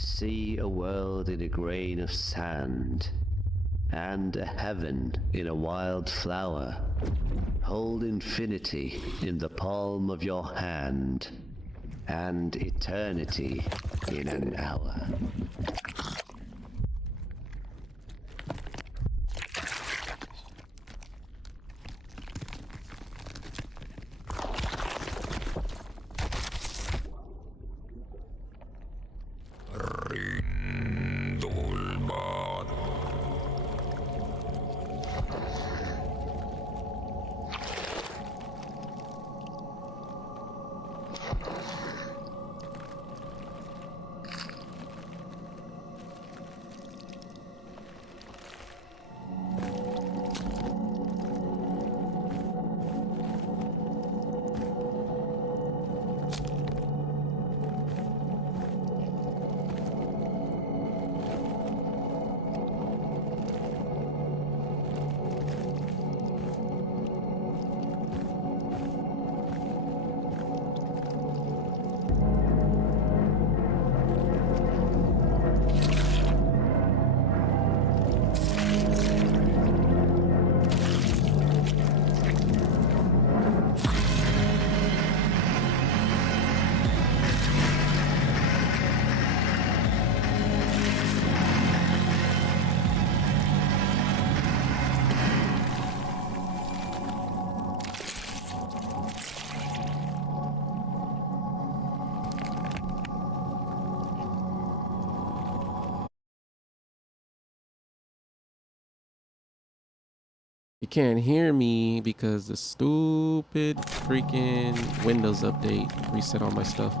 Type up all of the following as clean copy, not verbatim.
see a world in a grain of sand, and a heaven in a wild flower. Hold infinity in the palm of your hand, and eternity in an hour. You can't hear me because the stupid freaking Windows update reset all my stuff.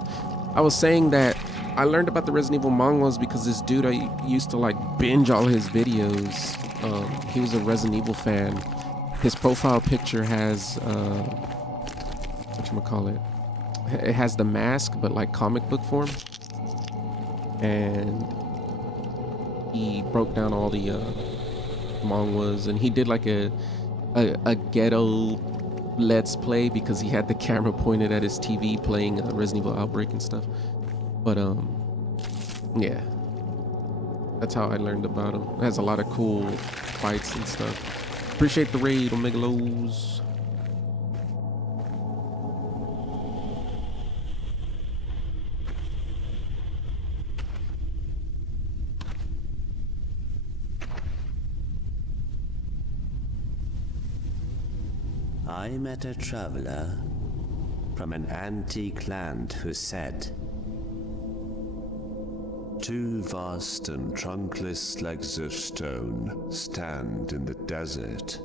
I was saying that I learned about the Resident Evil mangas because this dude I used to like binge all his videos. He was a Resident Evil fan. His profile picture has whatchamacallit? It has the mask, but like comic book form. And he broke down all the mangas, and he did like a ghetto let's play because he had the camera pointed at his TV playing Resident Evil Outbreak and stuff. But yeah, that's how I learned about him. It has a lot of cool fights and stuff. Appreciate the raid, Omegalos. I met a traveler from an antique land who said, "Two vast and trunkless legs of stone stand in the desert.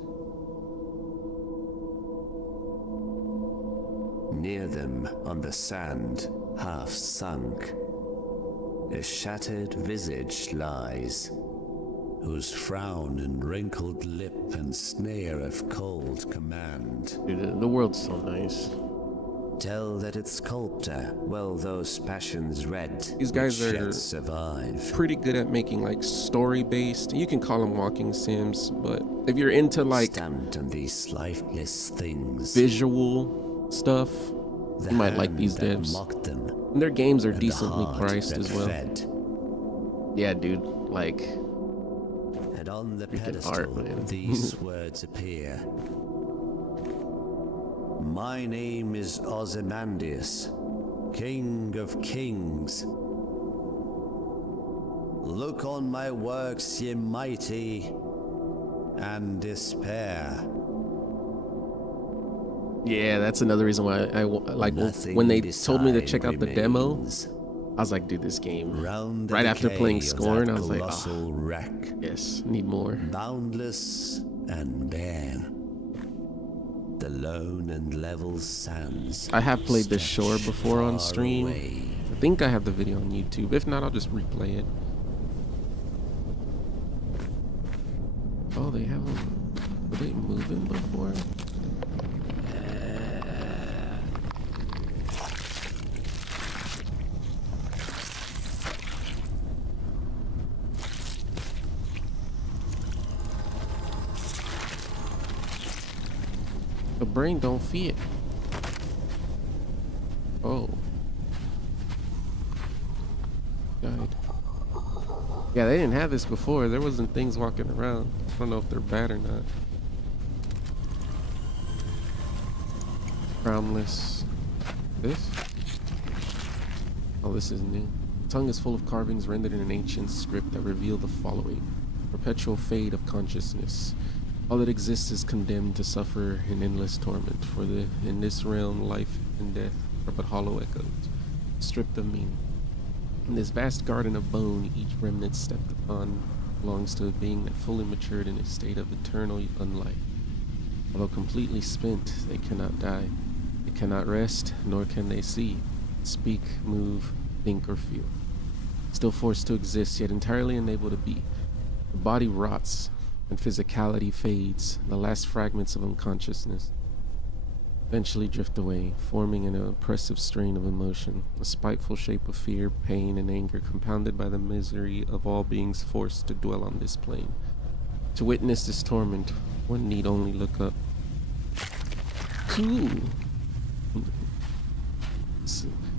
Near them, on the sand, half sunk, a shattered visage lies, whose frown and wrinkled lip and snare of cold command. Dude, the world's so nice. Tell that its sculptor, well those passions read, These guys which are yet survive. pretty good at making like story-based. You can call them walking sims, but if you're into like Stamped on these lifeless things, visual stuff, the you might like hand these that devs. mocked them, And their games are and the decently heart priced that as well. fed. Yeah, dude, like And on the freaking pedestal, art, man. these words appear. My name is Ozymandias, King of Kings. Look on my works, ye mighty, and despair. yeah, that's another reason why I like Nothing when they told me to beside check out the demo. remains. I was like, dude, this game. Round the Right after decay playing of Scorn, that I was like, colossal wreck, yes, need more. boundless and bare. The lone and level sands. I have played the shore stretch before on far stream. away. I think I have the video on YouTube. If not, I'll just replay it. Oh, they have them. Were they moving before? The brain don't fit. Oh. Died. Yeah, they didn't have this before. There wasn't things walking around. I don't know if they're bad or not. Crownless. This? Oh, this is new. The tongue is full of carvings rendered in an ancient script that reveal the following. Perpetual fade of consciousness. All that exists is condemned to suffer in endless torment, for in this realm life and death are but hollow echoes, stripped of meaning. In this vast garden of bone, each remnant stepped upon belongs to a being that fully matured in a state of eternal unlife. Although completely spent, they cannot die. They cannot rest, nor can they see, speak, move, think, or feel. Still forced to exist, yet entirely unable to be. The body rots, and physicality fades, the last fragments of unconsciousness eventually drift away, forming an oppressive strain of emotion, a spiteful shape of fear, pain, and anger, compounded by the misery of all beings forced to dwell on this plane. To witness this torment, one need only look up. Cool.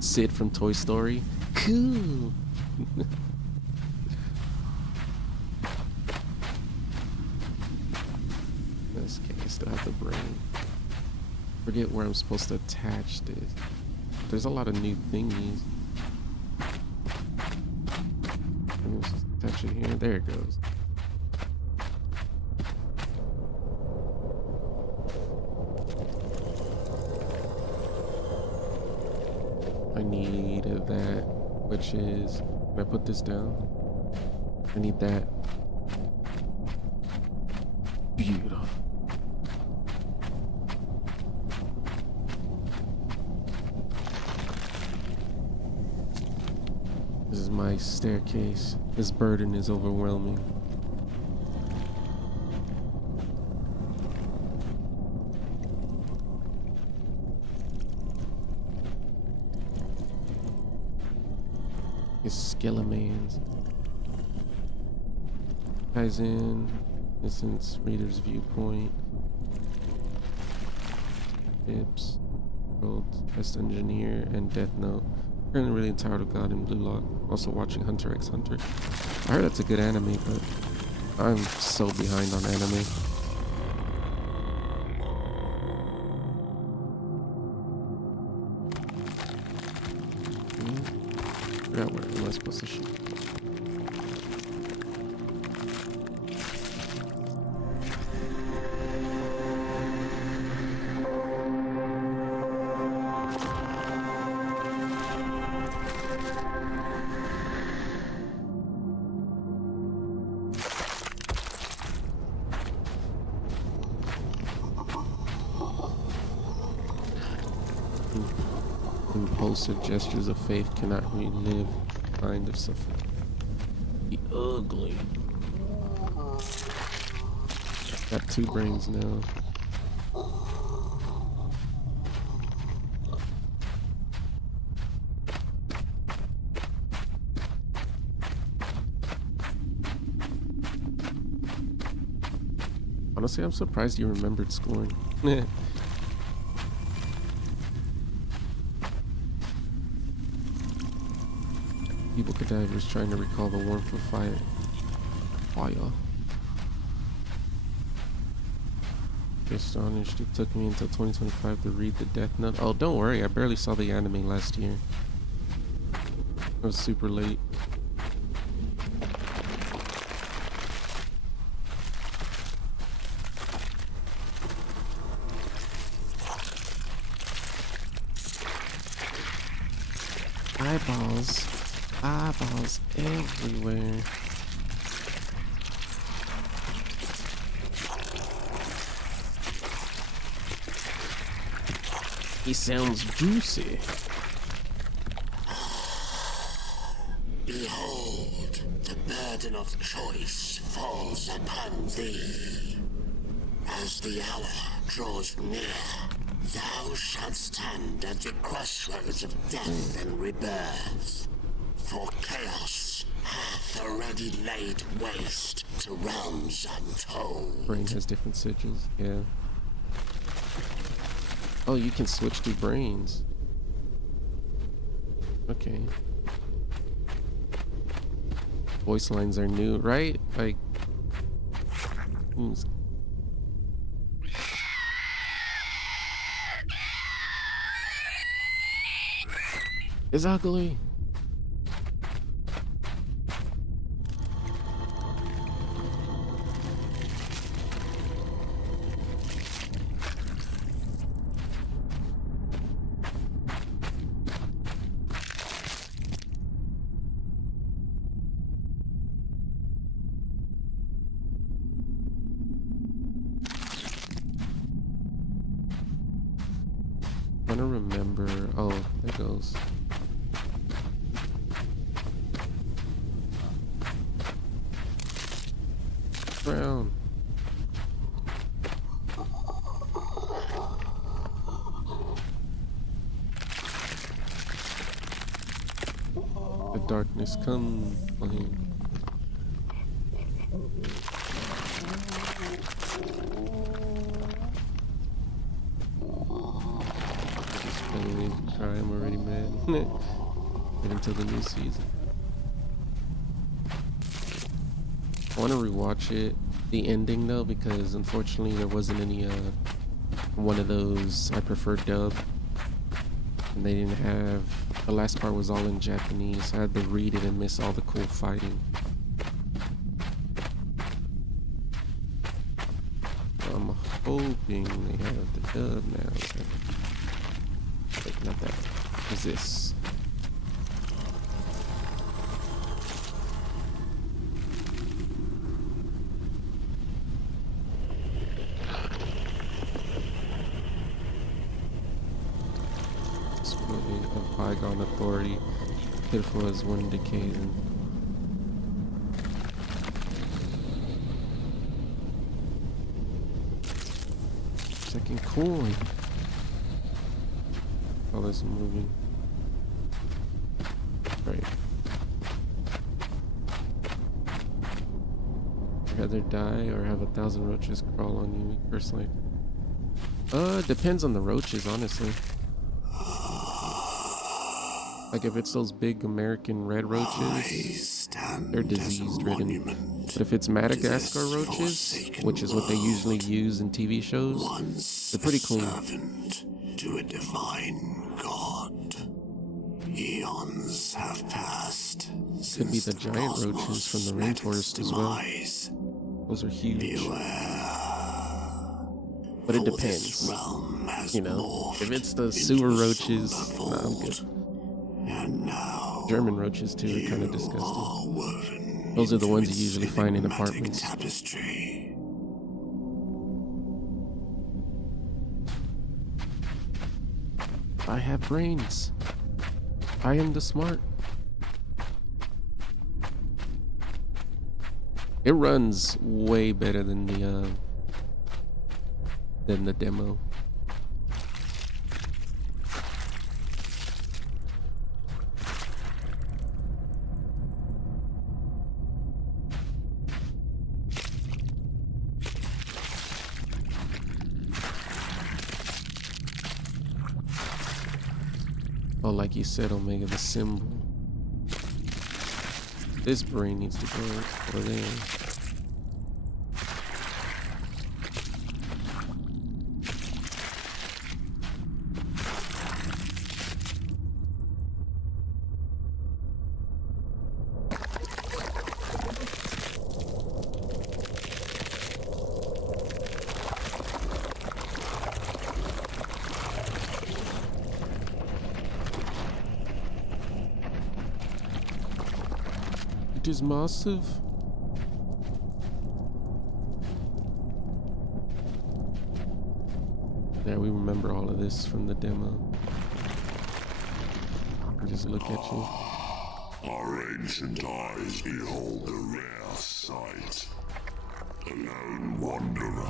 Sid from Toy Story. Cool. This case, still have the brain. Forget where I'm supposed to attach this. There's a lot of new thingies. I'm just attach it here. There it goes. I need that, which is, can I put this down? I need that. Beautiful. This is my staircase. This burden is overwhelming. It's Skelemans. Ties in. Distance, reader's viewpoint. Tips. World, Best Engineer, and Death Note. Currently really tired of God and Blue Lock. Also watching Hunter x Hunter. I heard that's a good anime, but I'm so behind on anime. I forgot where am I supposed to shoot? Impulsive gestures of faith cannot relive the kind of suffering. Be ugly. Got 2 brains now. Honestly, I'm surprised you remembered scoring. People cadavers trying to recall the warmth of fire. Astonished. It took me until 2025 to read the Death Note. Oh, don't worry. I barely saw the anime last year. It was super late. Eyeballs. Eyeballs everywhere. He sounds juicy. Behold, the burden of choice falls upon thee. As the hour draws near, thou shalt stand at the crossroads of death and rebirth. For chaos hath already laid waste to realms untold. Brain has different sigils, yeah. Oh, you can switch to brains. Okay. voice lines are new, right? Like, it's ugly. I want to remember. Oh, there goes. Brown. The darkness come on him. Sorry, I'm already mad. Get into the new season. I want to rewatch it, the ending though, because unfortunately there wasn't any one of those. I prefer dub, and they didn't have. The last part was all in Japanese. I had to read it and miss all the cool fighting. I'm hoping they have the dub now. Wait, not that. What's this? Display of bygone authority, pitiful as one decaying. Second coin. Oh, there's moving. Right. I'd rather die or have 1,000 roaches crawl on you, personally. Depends on the roaches, honestly. Like if it's those big American red roaches, they're disease-ridden. But if it's Madagascar roaches, which is what they usually use in TV shows, they're pretty clean. To a divine god. Eons have passed. Could be the giant roaches from the rainforest as well. Those are huge. But it depends. You know, if it's the sewer roaches, nah, I'm good. German roaches too are kind of disgusting. Those are the ones you usually find in apartments. I have brains. I am the smart. It runs way better than the demo. Oh, like you said, Omega, the symbol. This brain needs to go over there. It is massive. Yeah, we remember all of this from the demo. Just look at you. Our ancient eyes behold a rare sight. A lone wanderer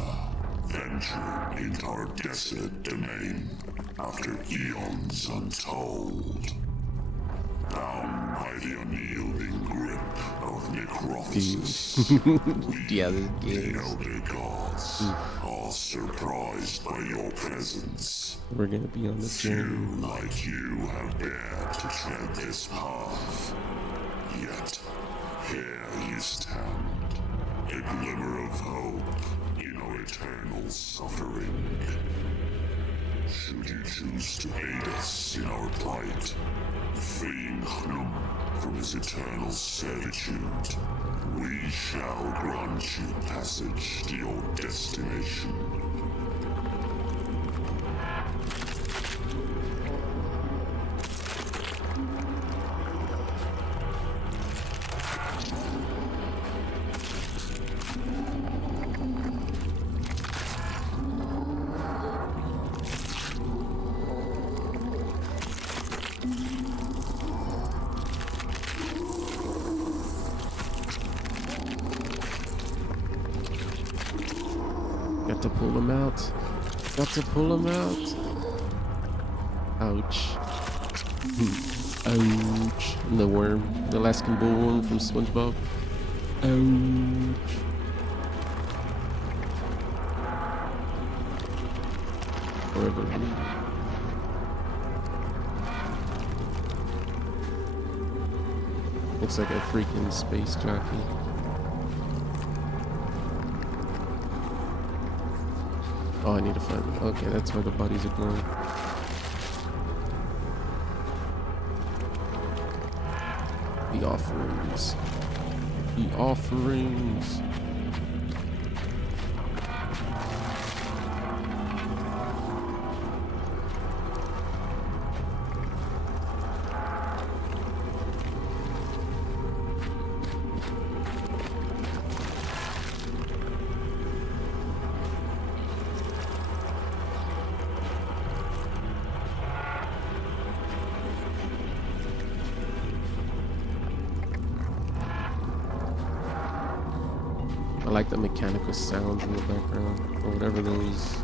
ventured into our desolate domain after eons untold. Bound by the unyielding grip of Necrophosis, Yeah, this the game. elder gods are surprised by your presence. We're gonna be on this Few journey. like you have dared to tread this path. Yet, Here you stand, a glimmer of hope in our eternal suffering. Should you choose to aid us in our plight, freeing SCUM from his eternal servitude, we shall grant you passage to your destination. Got to pull him out. Got to pull him out. Ouch. Ouch. And the worm. The Alaskan bullworm from SpongeBob. Ouch. Forever blue. Looks like a freaking space jockey. Oh, I need to find. Okay, that's where the bodies are going. The offerings. The offerings. I like the mechanical sounds in the background, or whatever those.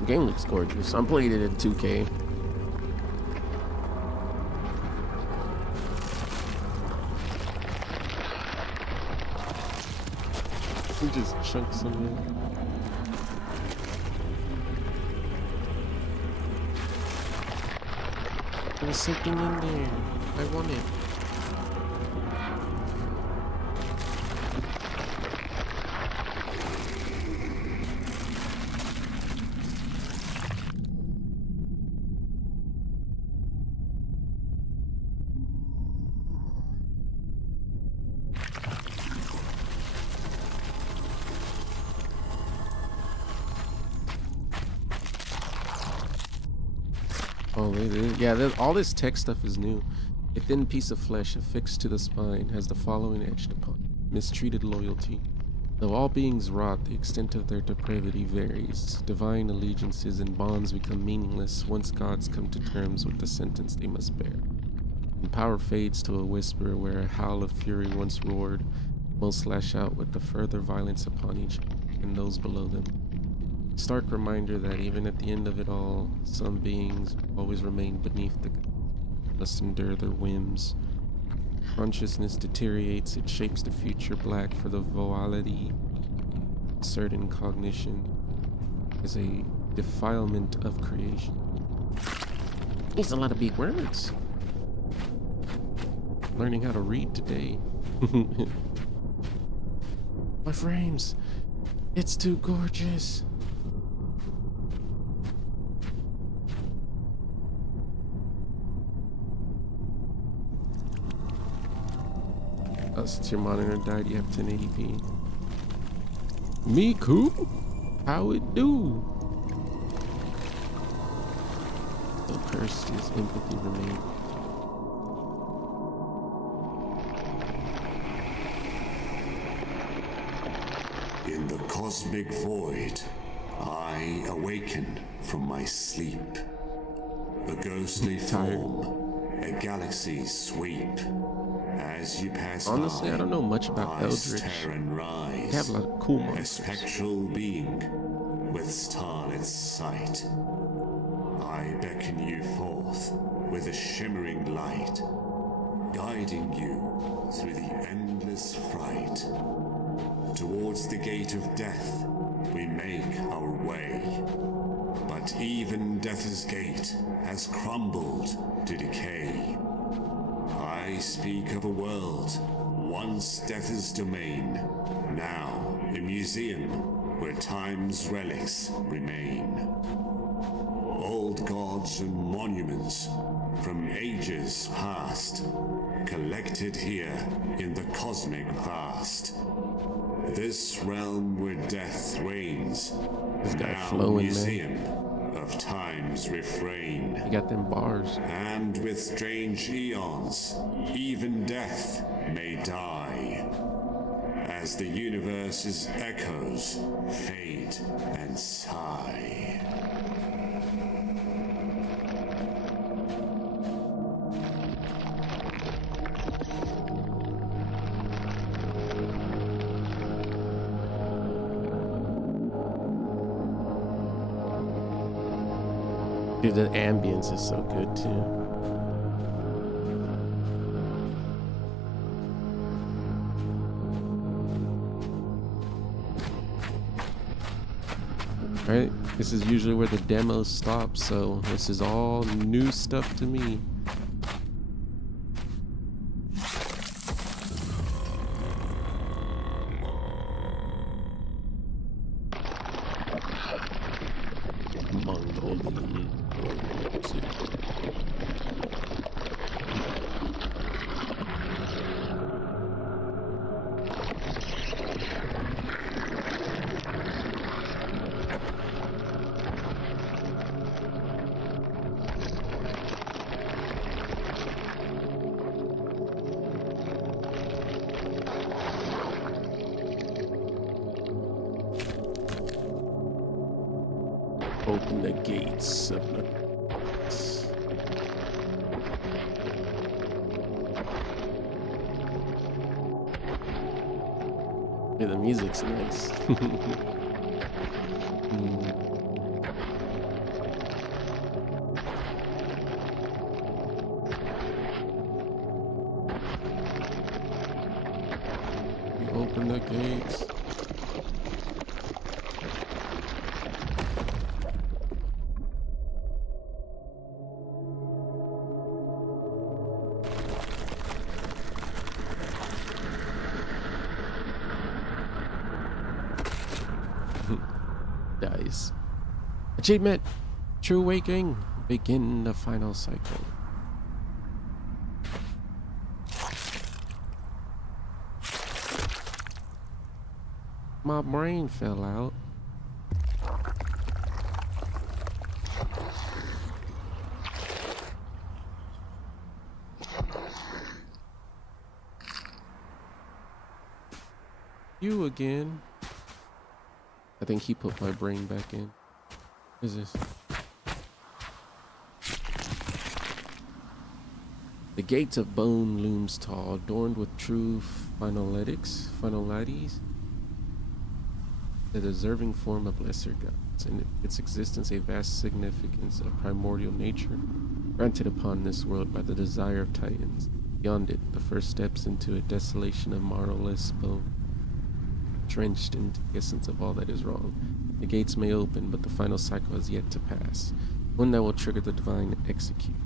The game looks gorgeous. I'm playing it in 2K. We just chunk some in. There's something in there. I want it. Oh, all this tech stuff is new. A thin piece of flesh affixed to the spine has the following etched upon it: mistreated loyalty. Though all beings rot, the extent of their depravity varies. Divine allegiances and bonds become meaningless once gods come to terms with the sentence they must bear. And power fades to a whisper where a howl of fury once roared. Most lash out with the further violence upon each and those below them. Stark reminder that even at the end of it all, some beings always remain beneath the must endure their whims. Consciousness deteriorates, it shapes the future black for the volatility. Certain cognition is a defilement of creation. It's a lot of big words. Learning how to read today. My frames, it's too gorgeous. Since your monitor died, you have 1080p. Me cool? How it do? So cursed is empathy remain. In the cosmic void, I awaken from my sleep. A ghostly form, a galaxy sweep. As you pass Honestly, by, I don't know much about eyes Eldritch. tear and rise. They have a lot of cool A monsters. spectral being with starlit sight. I beckon you forth with a shimmering light, guiding you through the endless fright. Towards the gate of death, we make our way. But even death's gate has crumbled to decay. I speak of a world once death's domain, now a museum where time's relics remain. Old gods and monuments from ages past, collected here in the cosmic vast. This realm where death reigns, This guy now flowing, museum of time's refrain. You got them bars. And with strange eons, even death may die, as the universe's echoes fade and sigh. Dude, the ambience is so good too. Right? This is usually where the demos stop, so this is all new stuff to me. Mongolian. Open the gates of the... Yeah, the music's nice. Open the gates. Dice. Achievement! True Waking. Begin the final cycle. My brain fell out. You again. I think he put my brain back in. What is this? The gates of bone looms tall, adorned with true finalities. The deserving form of lesser gods, and its existence a vast significance of primordial nature, granted upon this world by the desire of titans. Beyond it, the first steps into a desolation of marrowless bone, drenched into the essence of all that is wrong. The gates may open, but the final cycle has yet to pass, one that will trigger the divine execute.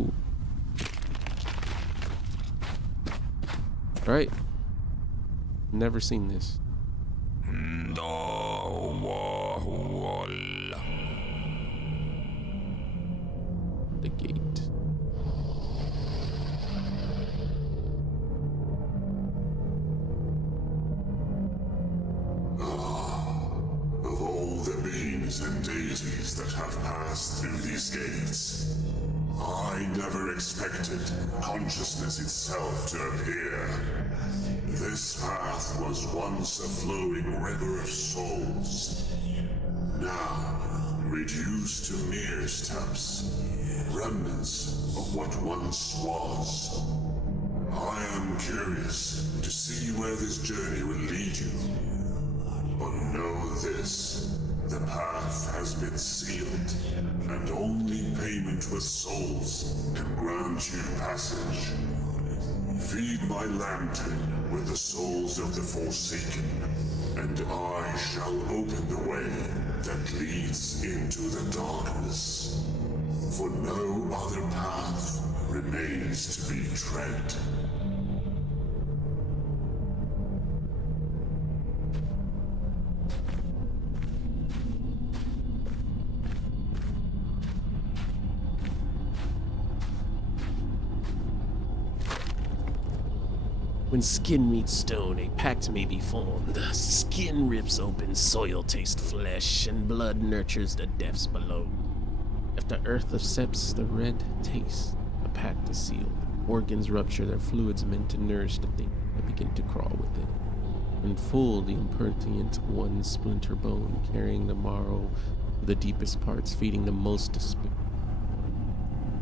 Ooh. Right? Never seen this. The gate. Of all the beings and deities that have passed through these gates, I never expected consciousness itself to appear. This path was once a flowing river of souls, now reduced to mere steps, remnants of what once was. I am curious to see where this journey will lead you. But know this, the path has been sealed, and only payment with souls can grant you passage. Feed my lantern with the souls of the Forsaken, and I shall open the way that leads into the darkness. For no other path remains to be tread. When skin meets stone, a pact may be formed. Skin rips open, soil tastes flesh, and blood nurtures the depths below. If the earth accepts the red taste, the pact is sealed. Organs rupture their fluids meant to nourish the thing that begin to crawl within. When full, the impertinent one splinter bone, carrying the marrow to the deepest parts, feeding the most despicable.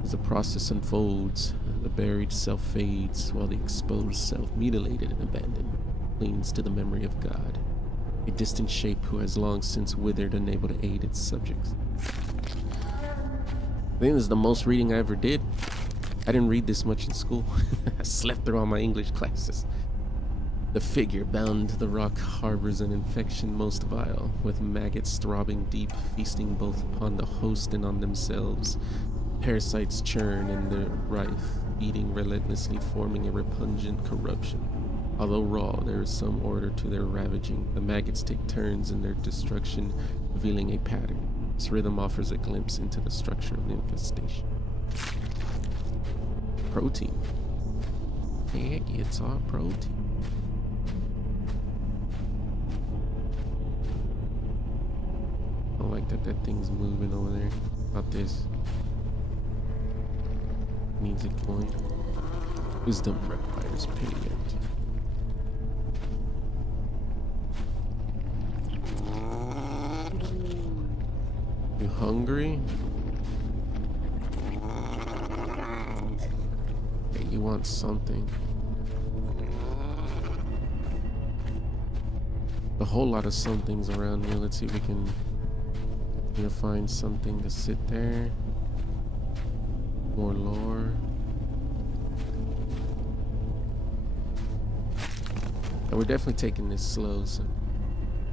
As the process unfolds, the buried self fades, while the exposed self, mutilated and abandoned, clings to the memory of God, a distant shape who has long since withered, unable to aid its subjects. I think this is the most reading I ever did. I didn't read this much in school. I slept through all my English classes. The figure bound to the rock harbors an infection most vile, with maggots throbbing deep, feasting both upon the host and on themselves. Parasites churn in their rife, eating relentlessly, forming a repugnant corruption. Although raw, there is some order to their ravaging. The maggots take turns in their destruction, revealing a pattern. This rhythm offers a glimpse into the structure of the infestation. Protein. Heck, it's all protein. I don't like that thing's moving over there. About this. Needs a coin. Wisdom requires payment. You hungry? Hey, you want something? A whole lot of somethings around here. Let's see if we can find something to sit there. More lore. And we're definitely taking this slow, so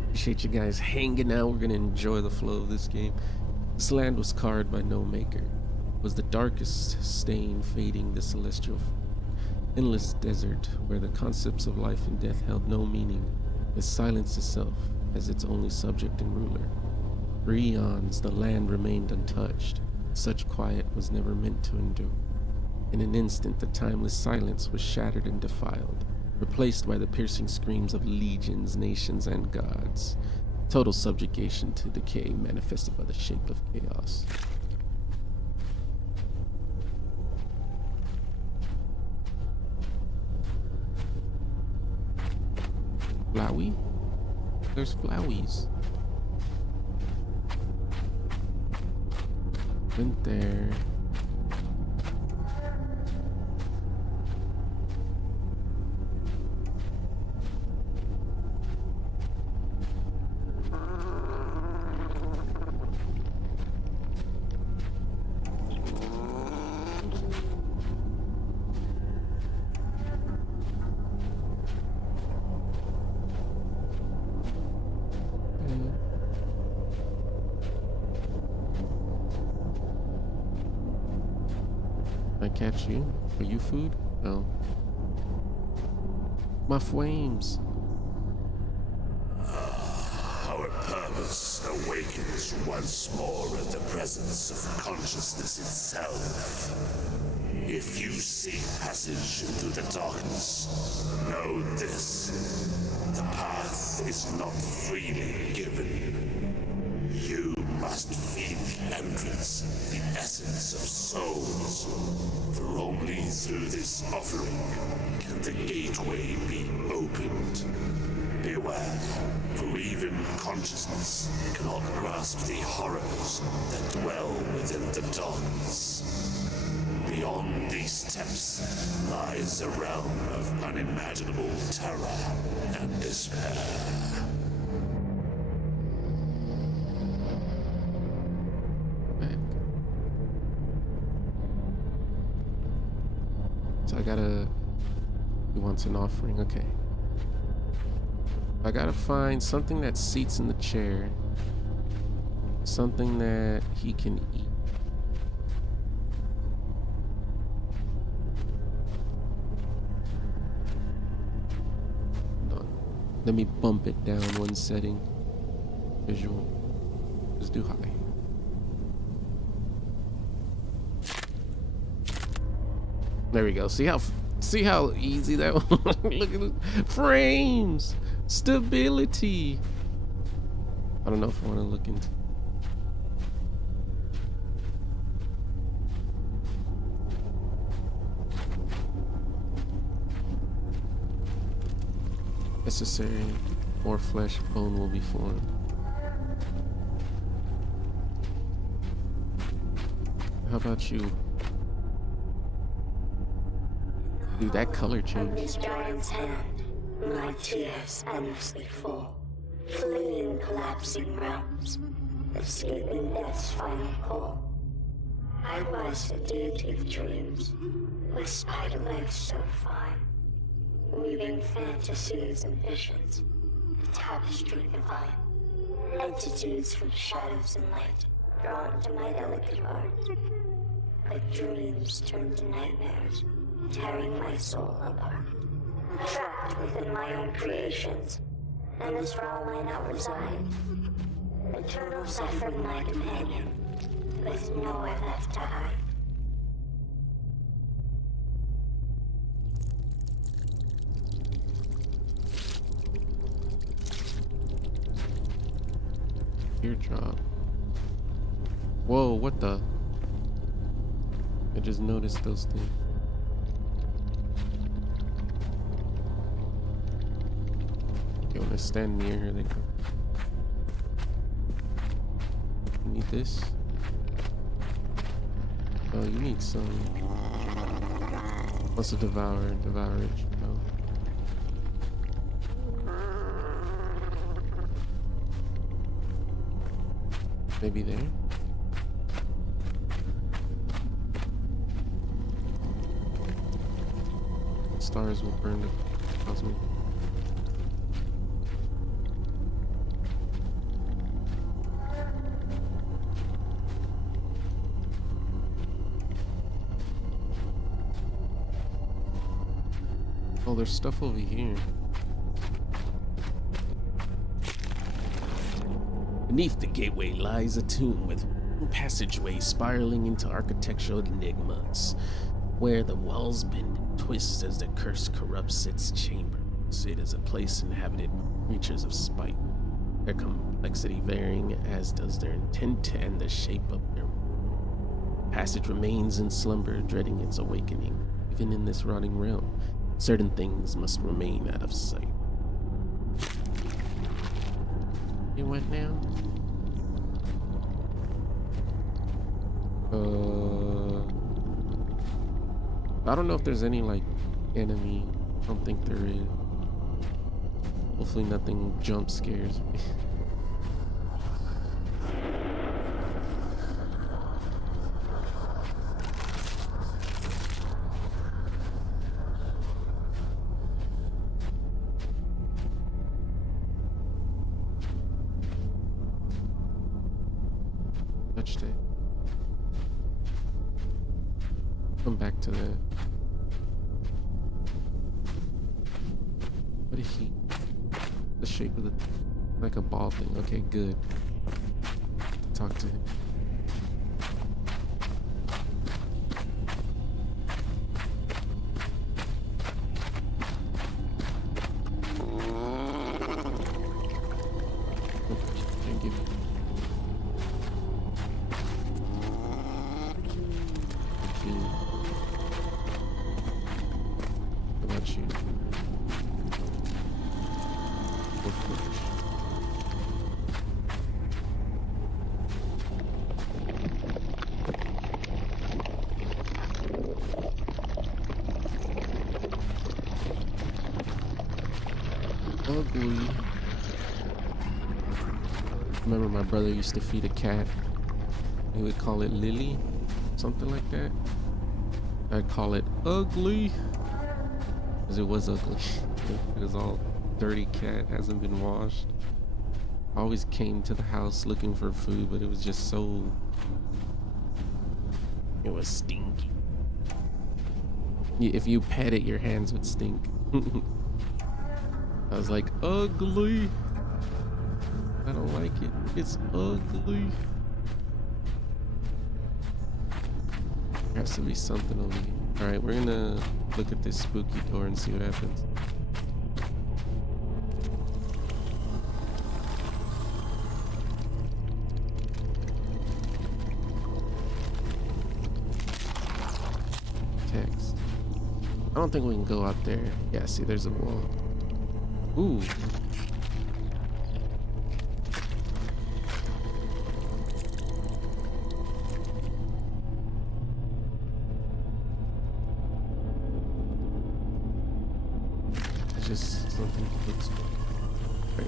appreciate you guys hanging out. We're gonna enjoy the flow of this game. This land was carved by no maker. It was the darkest stain fading the celestial endless desert where the concepts of life and death held no meaning, with silence itself as its only subject and ruler. For eons, the land remained untouched. Such quiet was never meant to endure. In an instant, the timeless silence was shattered and defiled, replaced by the piercing screams of legions, nations, and gods. Total subjugation to decay manifested by the shape of chaos. Flowey? There's flowies. Went there. I catch you? Are you food? No. My flames. Our purpose awakens once more at the presence of consciousness itself. If you seek passage into the darkness, know this. The path is not freely given. You must feed the entrance, the essence of souls. For only through this offering can the gateway be opened. Beware, for even consciousness cannot grasp the horrors that dwell within the darkness. Beyond these steps lies a realm of unimaginable terror and despair. So I gotta... He wants an offering, okay. I gotta find something that seats in the chair. Something that he can eat. Let me bump it down one setting. Visual. Let's do high. There we go. See how easy that was? Look at the frames, stability. I don't know if I want to look into. Necessary, more flesh, bone will be formed. How about you? Dude, that color From change. this giant's hand, my tears endlessly fall, fleeing collapsing realms, escaping death's final call. I was a deity of dreams, with spider legs so fine, weaving fantasies and visions, a tapestry divine. Entities from shadows and light, drawn to my delicate heart. Like dreams turned to nightmares, tearing my soul apart. Trapped within my own creations, in this realm I now reside. Eternal suffering my companion, with nowhere left to hide. Eardrop. Whoa, what the? I just noticed those things. Okay, when I stand near her, they go. You need this? Oh, you need some. What's a devourer? Devourage. Oh. Maybe there? Stars will burn the cosmic. Oh, there's stuff over here. Beneath the gateway lies a tomb with passageways spiraling into architectural enigmas, where the walls bend and twist as the curse corrupts its chambers. It is a place inhabited by creatures of spite, their complexity varying as does their intent and the shape of their passage remains in slumber, dreading its awakening. Even in this rotting realm, certain things must remain out of sight. You what now? I don't know if there's any like enemy. I don't think there is. Hopefully nothing jump scares me. Touched it. Come back to that. What is he? The shape of the, like a ball thing. Okay, good. Talk to him. Can't give it. What about you? Ugly. Remember my brother used to feed a cat. He would call it Lily, something like that. I'd call it ugly, because it was ugly. It was all dirty cat, hasn't been washed. I always came to the house looking for food, but it was just so... It was stinky. If you pet it, your hands would stink. I was like, ugly. I don't like it. It's ugly. There has to be something over here. Alright, we're gonna look at this spooky door and see what happens. Text. I don't think we can go out there. Yeah, see, there's a wall. Ooh. It's just something that looks great.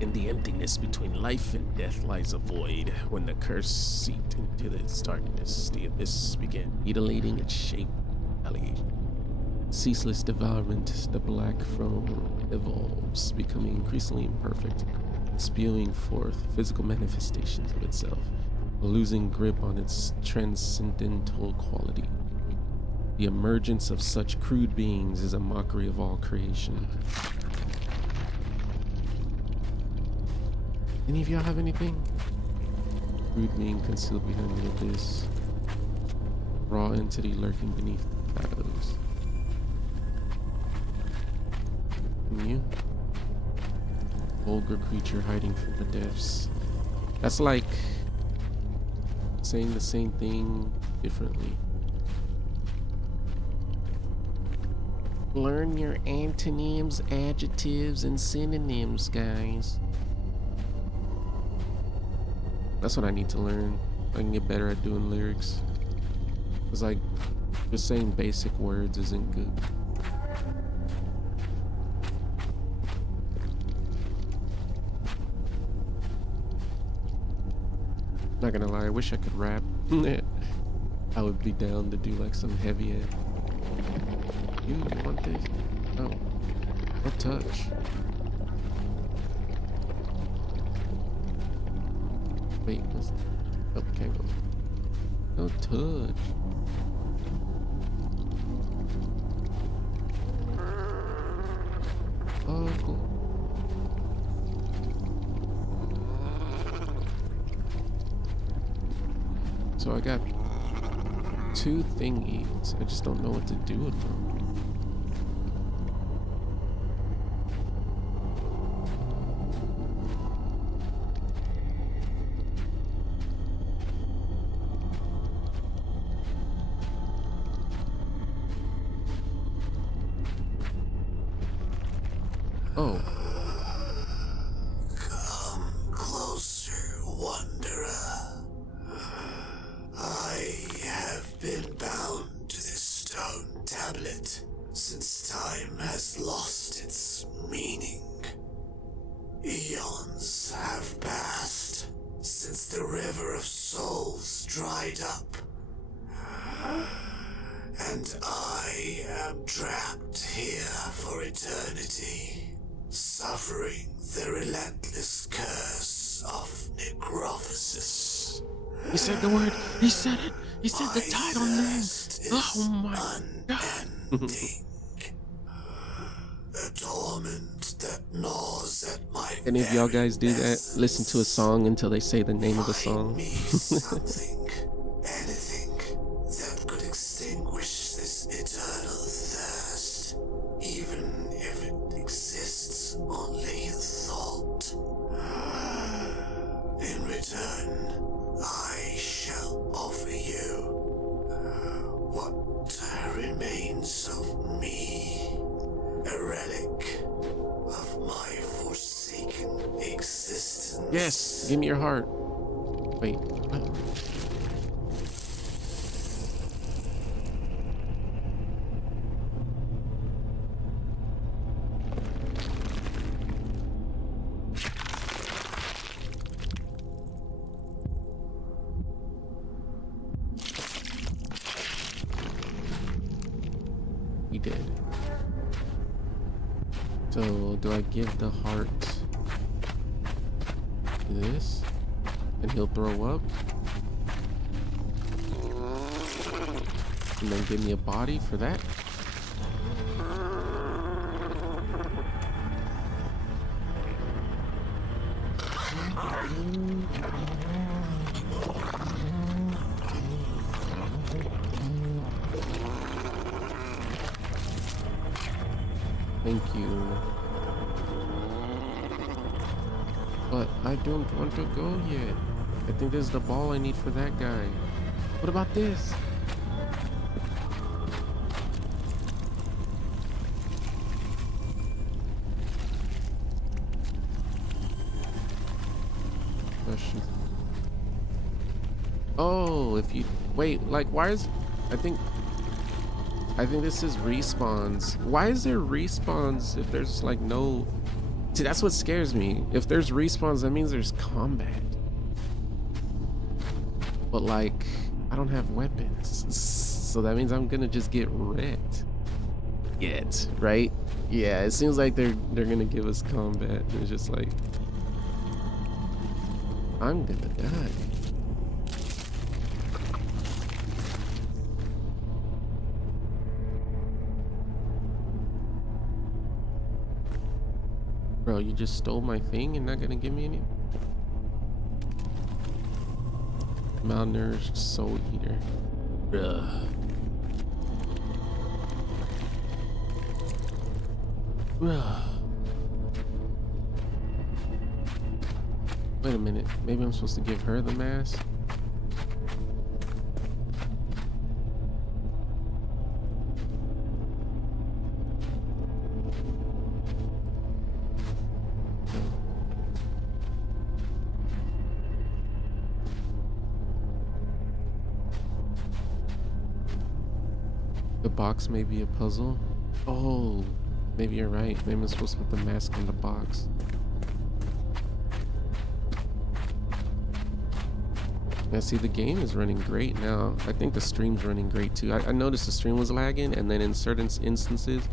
In the emptiness between life and death lies a void. When the curse seeped into its darkness, the abyss began mutilating its shape. Allegation. Ceaseless devourment, the black foam evolves, becoming increasingly imperfect, spewing forth physical manifestations of itself, losing grip on its transcendental quality. The emergence of such crude beings is a mockery of all creation. Any of y'all have anything? Crude being concealed behind the abyss. Raw entity lurking beneath the shadows. And you? Vulgar creature hiding from the depths. That's like saying the same thing differently. Learn your antonyms, adjectives, and synonyms, guys. That's what I need to learn. I can get better at doing lyrics. Cause like, just saying basic words isn't good. Not gonna lie, I wish I could rap. I would be down to do like some heavy ass. You want this? No. No touch. Wait, what's... Oh, can't go. No touch. Oh, cool. So I got 2 thingies. I just don't know what to do with them. Oh. Come closer, wanderer. I have been bound to this stone tablet since time has lost its meaning. Eons have passed since the river of souls dried up. And I am trapped here for eternity, suffering the relentless curse of necrophosis. He said the word. He said it. He said the title name. Oh my god. A torment that gnaws at my Any of y'all guys do that? Listen to a song until they say the name of the song? Find me something, anything that could extinguish this eternal thirst, even if it exists only in thought. In return, I shall offer you what remains of me, a relic of my forsaken existence. Yes, give me your heart. Wait. He did. So, do I give the heart to this? And he'll throw up? And then give me a body for that? Thank you. But I don't want to go yet. I think this is the ball I need for that guy. What about this? Question. Oh, if you wait, like why is I think this is respawns. Why is there respawns if there's like no... See, that's what scares me. If there's respawns, that means there's combat. But like, I don't have weapons. So that means I'm gonna just get wrecked. Yet, right? Yeah, it seems like they're gonna give us combat. It's just like, I'm gonna die. Bro, you just stole my thing and not gonna give me any? Malnourished soul eater. Ugh. Ugh. Wait a minute, maybe I'm supposed to give her the mask? The box may be a puzzle. Oh, maybe you're right. Maybe I'm supposed to put the mask in the box. Yeah, see, the game is running great now. I think the stream's running great too. I noticed the stream was lagging, and then in certain instances,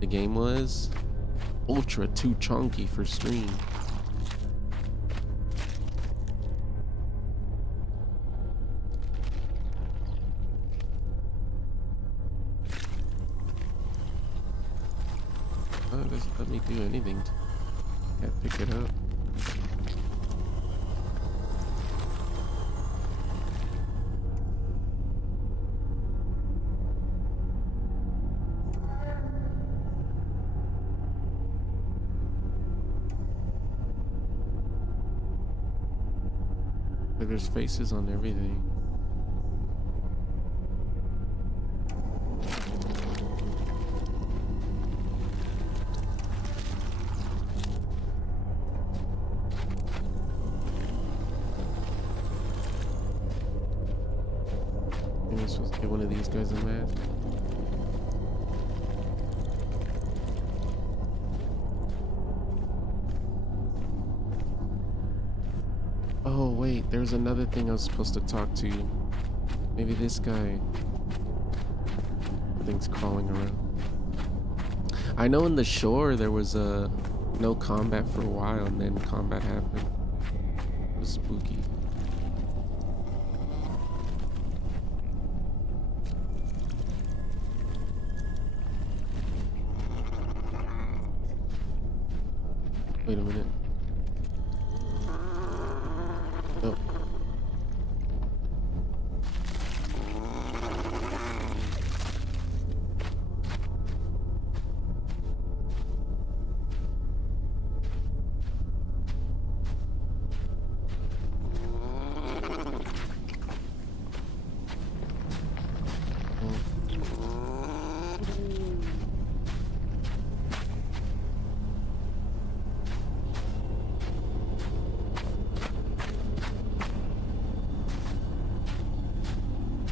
the game was ultra too chunky for stream. Oh, it doesn't let me do anything. Can't pick it up. Like there's faces on everything. Maybe I'm supposed to get one of these guys a mask. Oh wait, there's another thing I was supposed to talk to. Maybe this guy. I think's crawling around. I know in the shore there was no combat for a while, and then combat happened. It was spooky. Wait a minute. Oh.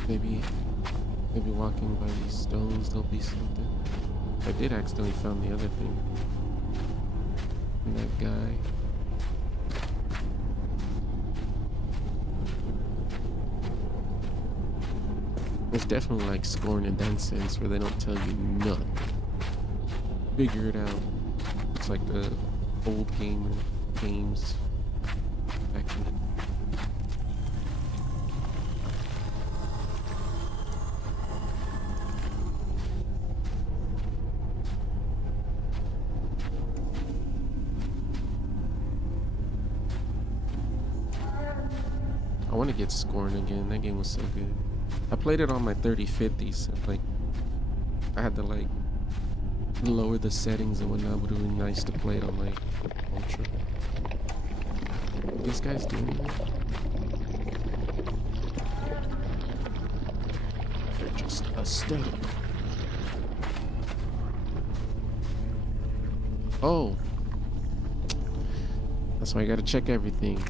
Maybe walking by these stones there'll be something. I did accidentally found the other thing. And that guy. It's definitely like Scorn in that sense where they don't tell you nothing. Figure it out. It's like the old games back in the I want to get Scorn again. That game was so good. I played it on my 3050, so like I had to like lower the settings and whatnot, but it would be nice to play it on like ultra. These guys doing it? They're just aesthetic. Oh, that's why I gotta check everything.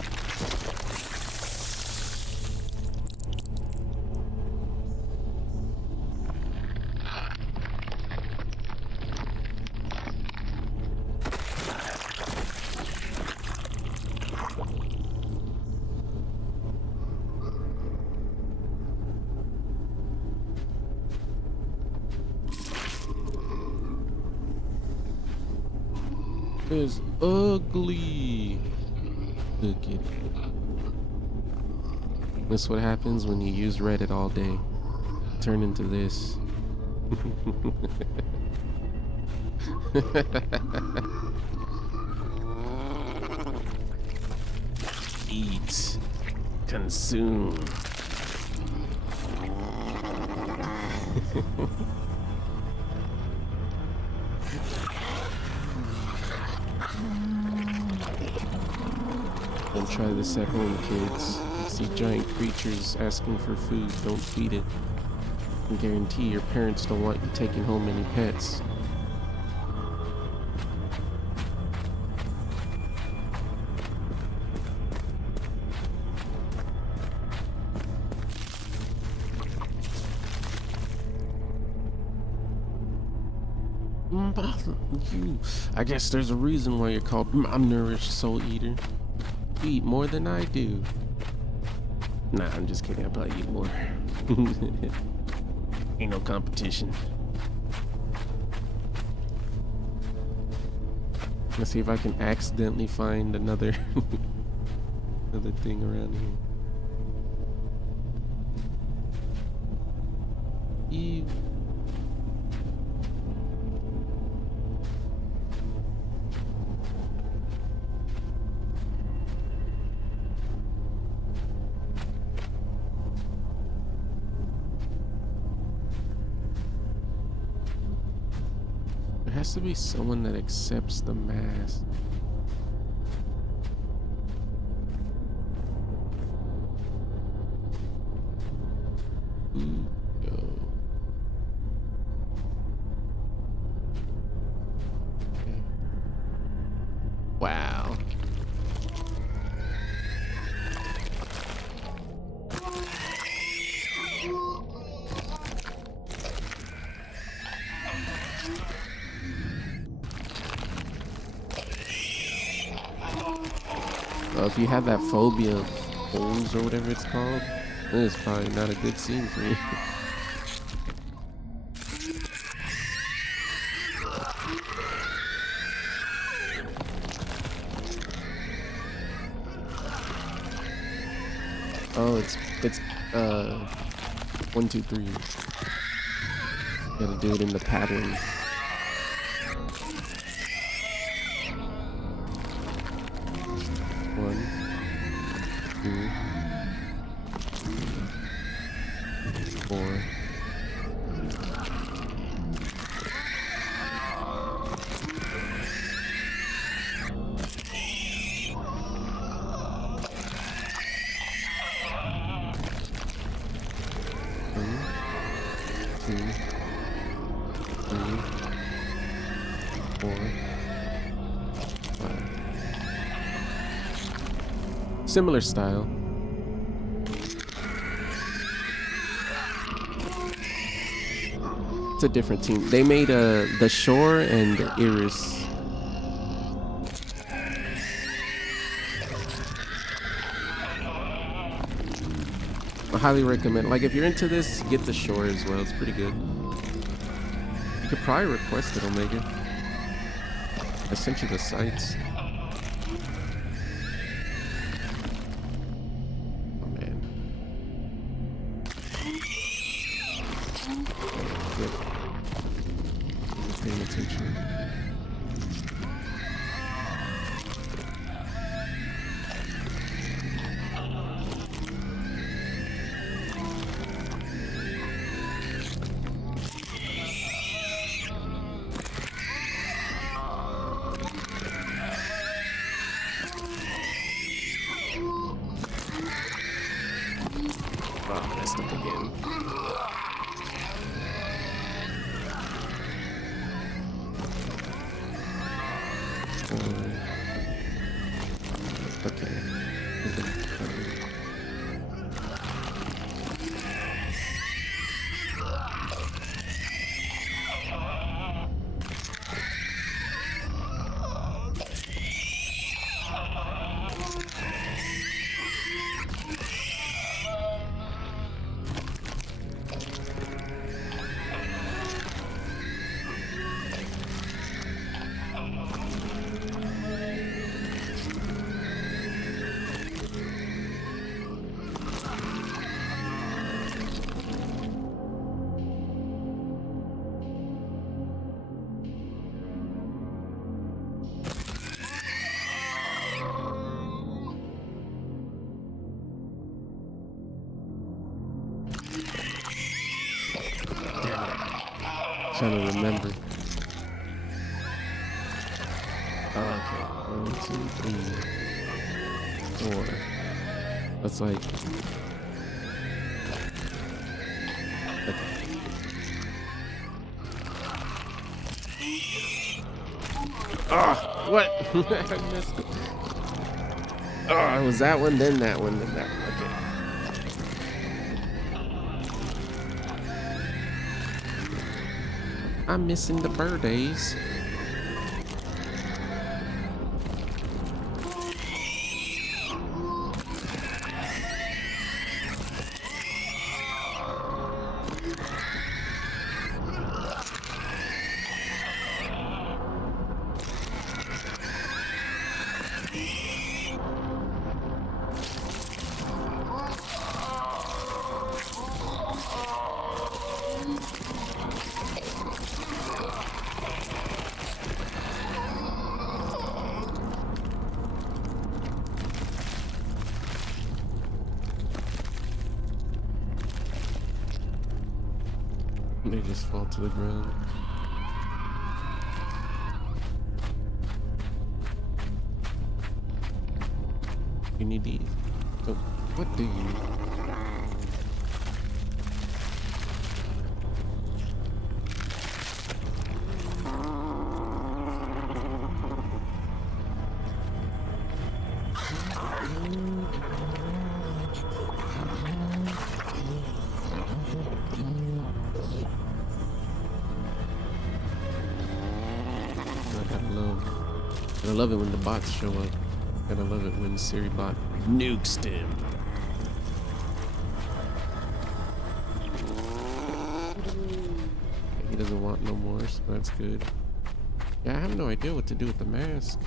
Is ugly. Look at it. That's what happens when you use Reddit all day. Turn into this. Eat. Consume. Don't try this at home, kids. You see giant creatures asking for food, don't feed it. I guarantee your parents don't want you taking home any pets. I guess there's a reason why you're called malnourished soul eater. You eat more than I do. Nah, I'm just kidding. I probably eat more. Ain't no competition. Let's see if I can accidentally find another another thing around here. Ew. There has to be someone that accepts the mask. Ooh, yo. Okay. Wow. Well, if you have that phobia of holes or whatever it's called, this is probably not a good scene for you. Oh, it's 1, 2, 3. You gotta do it in the pattern. One, two, 4. Similar style. It's a different team. They made The Shore and Iris. I highly recommend. Like, if you're into this, get The Shore as well. It's pretty good. You could probably request it, Omega. I sent you the sites. Paying attention. Oh, messed up again. Okay. Trying to remember. Oh, okay. 1, 2, 3, 4. That's like. Okay. Oh, what? I missed it. Oh, it was that one, then that one, then that one. Okay. I'm missing the birdies. They just fall to the ground. You need these. Oh, what do you need? I love it when the bots show up. And I love it when Siribot nukes him. He doesn't want no more, so that's good. Yeah, I have no idea what to do with the mask.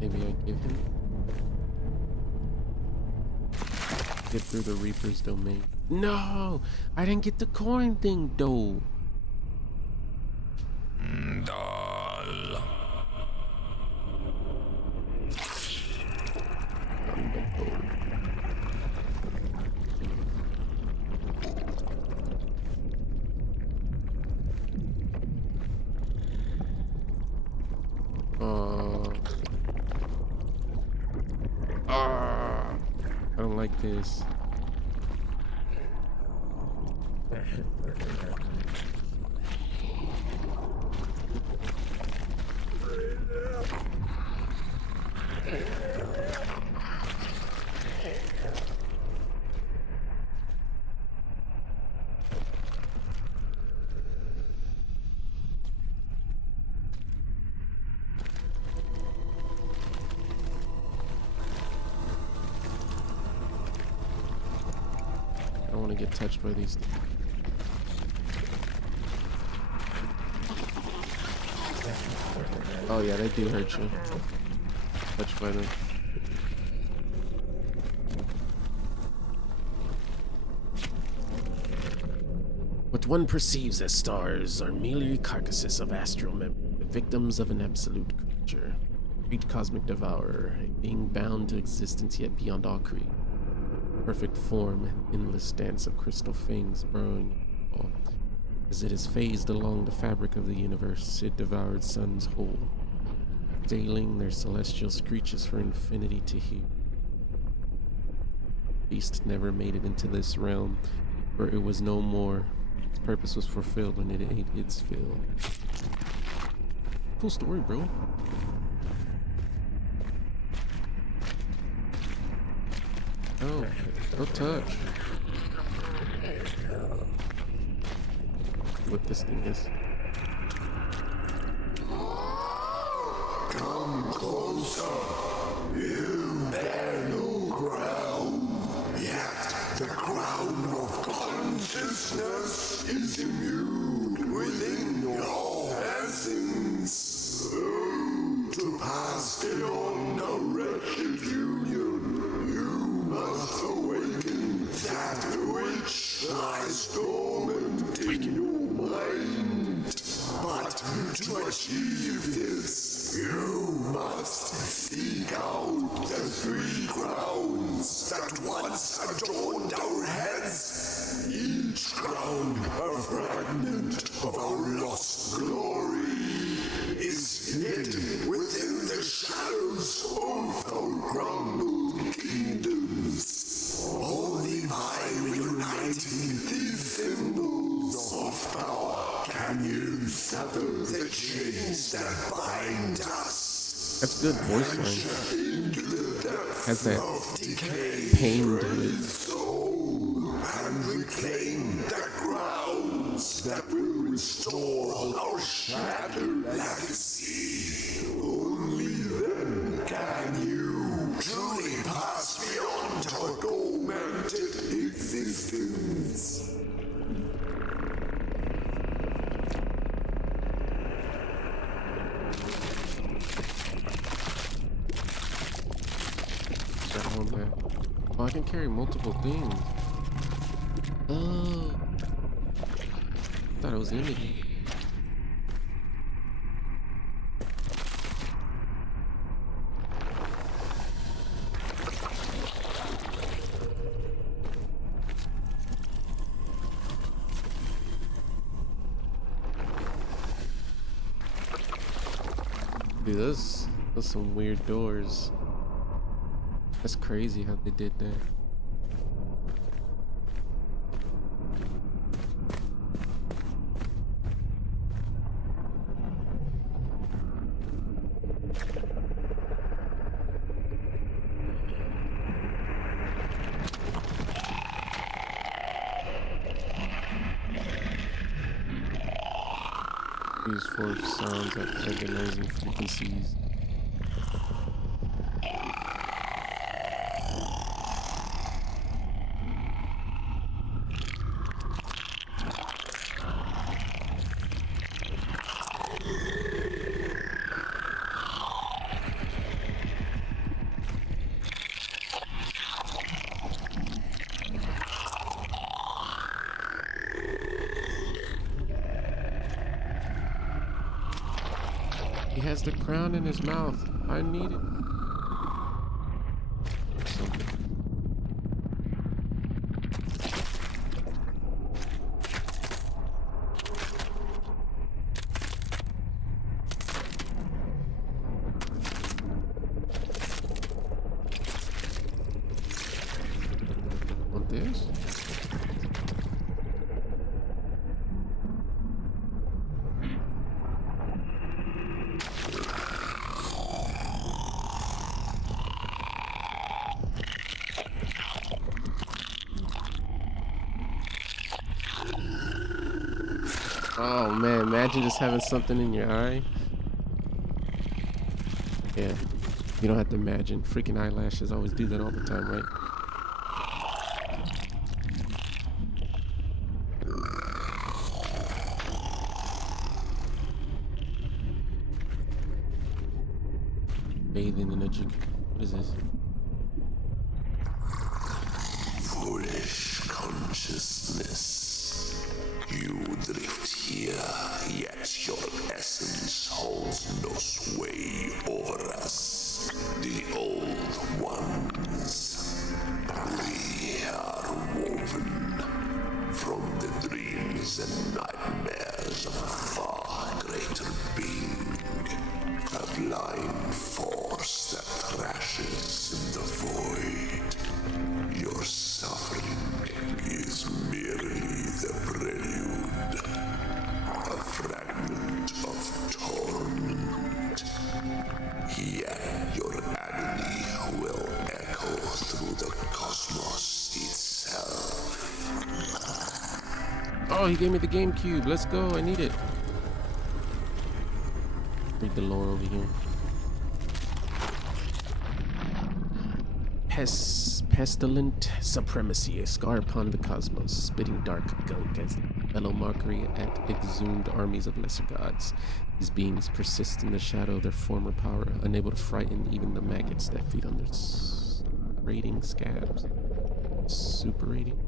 Maybe I give him. Get through the Reaper's domain. No! I didn't get the coin thing though. I don't like this. I don't want to get touched by these things. Oh yeah, they do hurt you. Touched by them. What one perceives as stars are merely carcasses of astral memory, the victims of an absolute creature. Great cosmic devourer, a being bound to existence yet beyond all creation. Perfect form, an endless dance of crystal fangs burrowing. As it is phased along the fabric of the universe, it devoured suns whole, exhaling their celestial screeches for infinity to hear. The beast never made it into this realm, for it was no more. Its purpose was fulfilled when it ate its fill. Cool story, bro. Oh, don't touch. What this thing is. Come closer. You bear no crown. Yet the crown of consciousness is imbued within your essence. To pass beyond a wretched union, you must awaken that which lies dormant in your mind. But to achieve this, you must seek out the three crowns that once adorned our heads. Each crown a fragment of our lost glory is hidden within the shadows of our crumbled kingdoms. Only by reuniting these symbols of power can you sever the chains that bind us. That's good voice line. Has that pain to it. Soul and reclaim the grounds that will restore our shattered legacy. Only then can you truly pass beyond our tormented existence. That one there. Oh, I can carry multiple things. Oh. Thought it was limited. Dude, those some weird doors. That's crazy how they did that. Use for sounds at recognizing frequencies. He has the crown in his mouth. I need it. Something. Want this? Oh man, imagine just having something in your eye. Yeah, you don't have to imagine. Freaking eyelashes always do that all the time, right? Bathing in a jig. What is this? Foolish consciousness. You drift here, yet your essence holds no sway over us. The old ones. We are woven from the dreams and nightmares of a far greater being. A blind force that thrashes in the void. Your suffering is merely the prelude, a fragment of torment. Yet your agony will echo through the cosmos itself. Oh, he gave me the GameCube. Let's go. I need it. Read the lore over here. Pestilent supremacy, a scar upon the cosmos, spitting dark gunk as fellow mockery at exhumed armies of lesser gods. These beings persist in the shadow of their former power, unable to frighten even the maggots that feed on their rating scabs. Superating.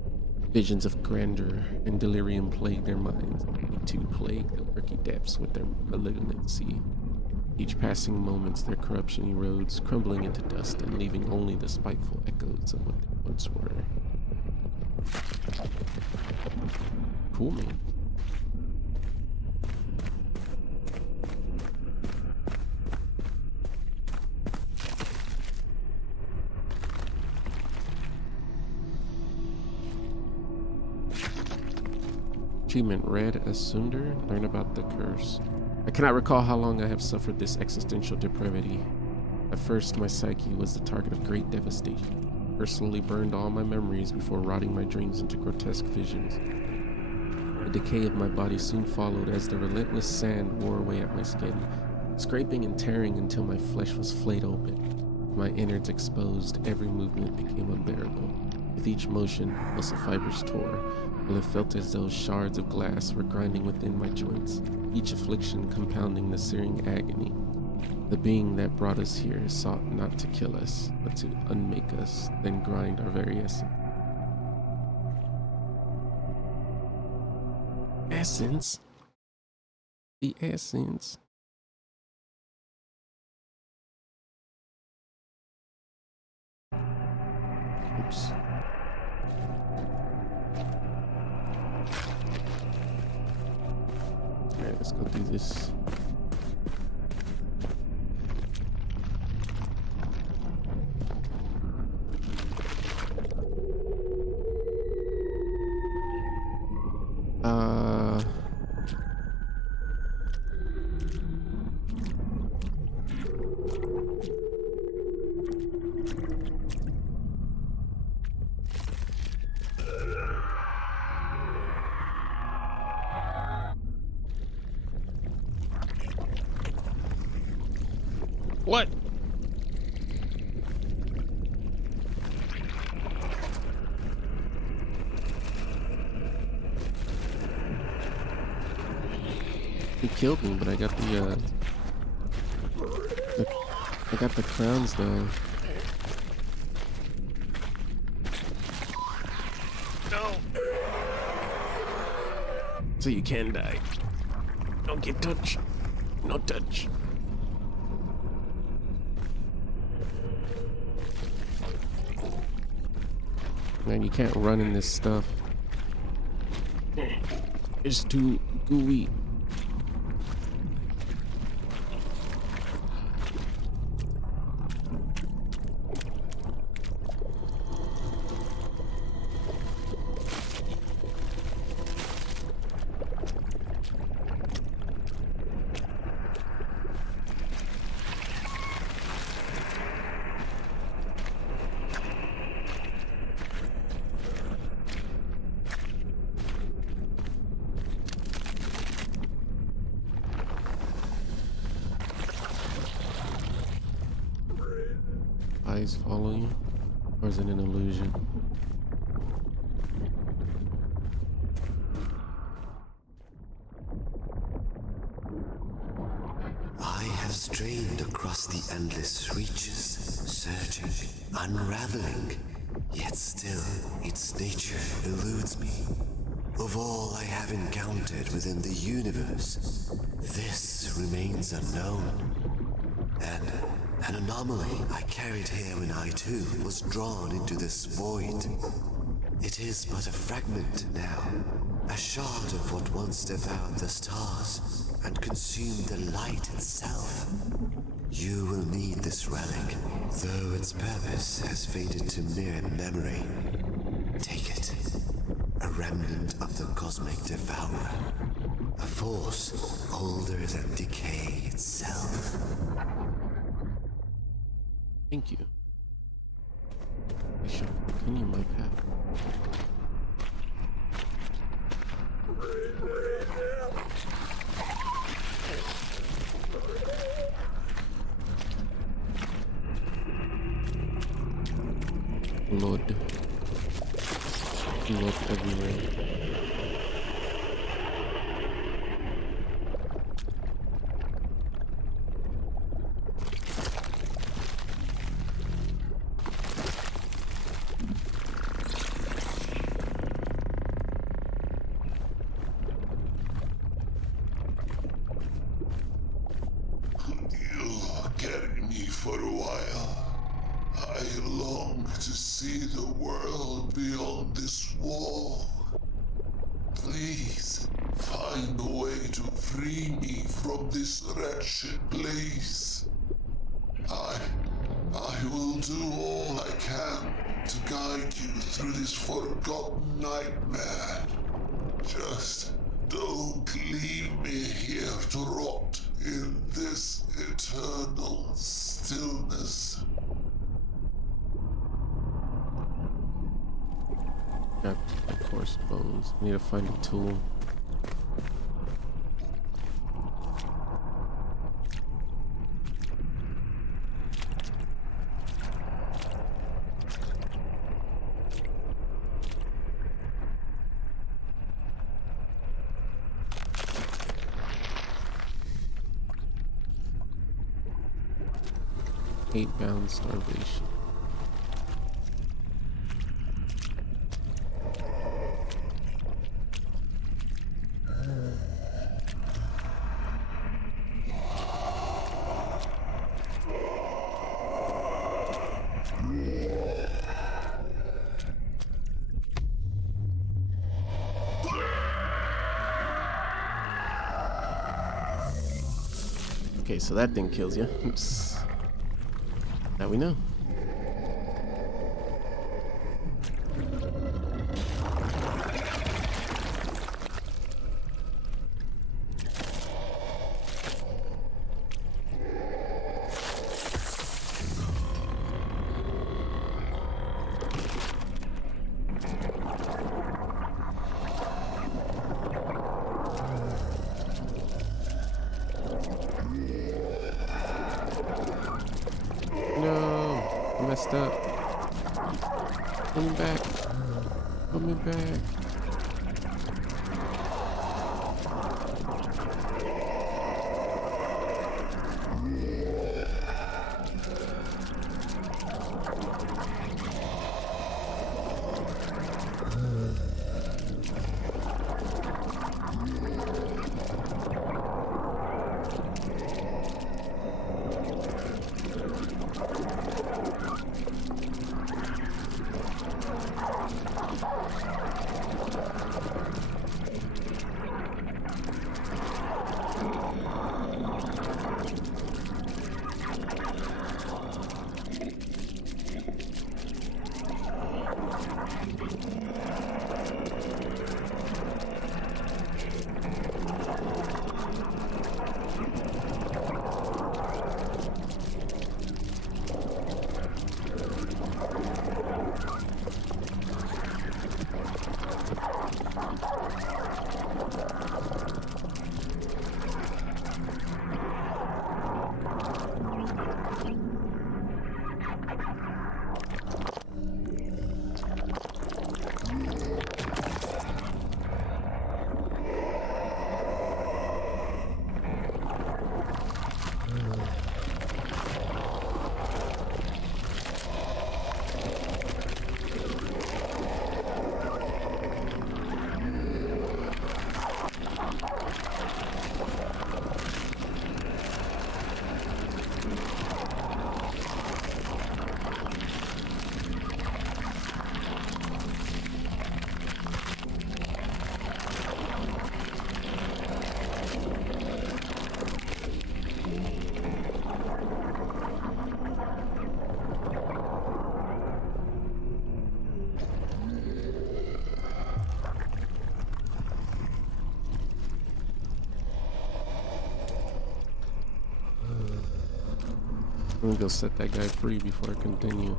Visions of grandeur and delirium plague their minds. They too plague the murky depths with their malignancy. Each passing moments, their corruption erodes, crumbling into dust and leaving only the spiteful echoes of what they once were. Cool, man. Achievement read as Sunder, learn about the curse. I cannot recall how long I have suffered this existential depravity. At first, my psyche was the target of great devastation. Personally burned all my memories before rotting my dreams into grotesque visions. The decay of my body soon followed as the relentless sand wore away at my skin, scraping and tearing until my flesh was flayed open. My innards exposed, every movement became unbearable. With each motion, muscle fibers tore, while it felt as though shards of glass were grinding within my joints, each affliction compounding the searing agony. The being that brought us here sought not to kill us, but to unmake us, then grind our very essence. Essence? The essence. Oops. Alright, let's go do this. What? He killed me, but I got I got the crowns though. No. So you can die. Don't get touched. No touch. Man, you can't run in this stuff. It's too gooey. Eyes follow you? Or is it an illusion? I have strained across the endless reaches, searching, unraveling, yet still its nature eludes me. Of all I have encountered within the universe, this remains unknown. An anomaly I carried here when I too was drawn into this void. It is but a fragment now, a shard of what once devoured the stars and consumed the light itself. You will need this relic, though its purpose has faded to mere memory. Take it. A remnant of the cosmic devourer. A force older than decay itself. Thank you. I shall continue my path. Blood. Blood everywhere. You'll carry me for a while. I long to see the world beyond this wall. Please, find a way to free me from this wretched place. I will do all I can to guide you through this forgotten nightmare. Just don't leave me here to rot in this eternal stillness. Got of course bones. Need to find a tool. Eight-bound starvation. Okay, so that thing kills you. Oops. Now we know. No, I messed up. Put me back. Put me back. I'm gonna go set that guy free before I continue.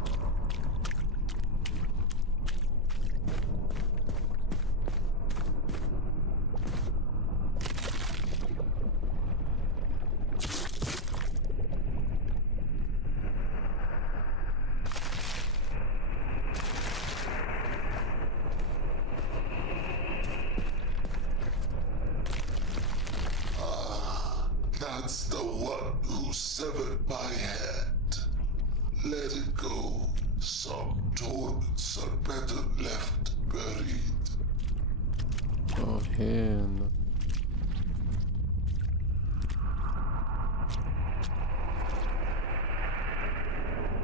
That's the one who severed my head. Let it go. Some torments are better left buried. Oh, hell no.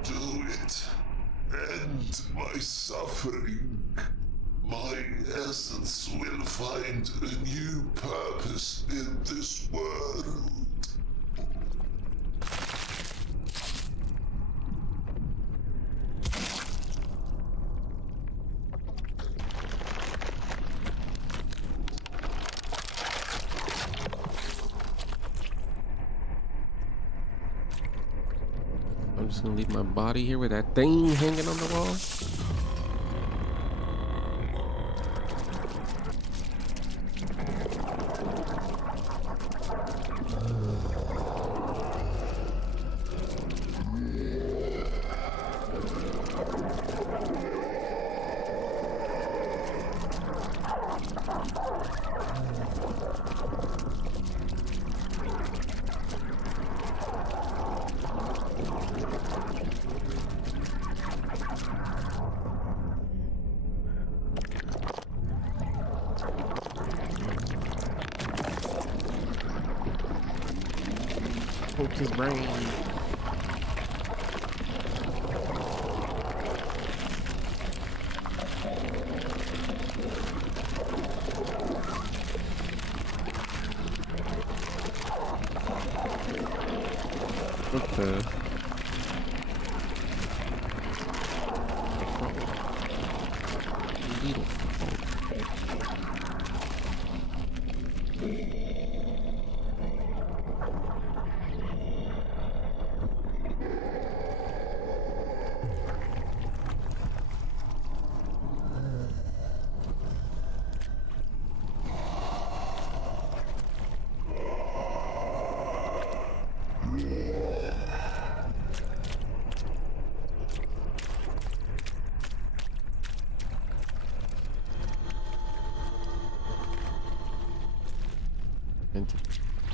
Do it. End my suffering. My essence will find a new purpose in this world. I'm just gonna leave my body here with that thing hanging on the wall. Poke his brain. Okay.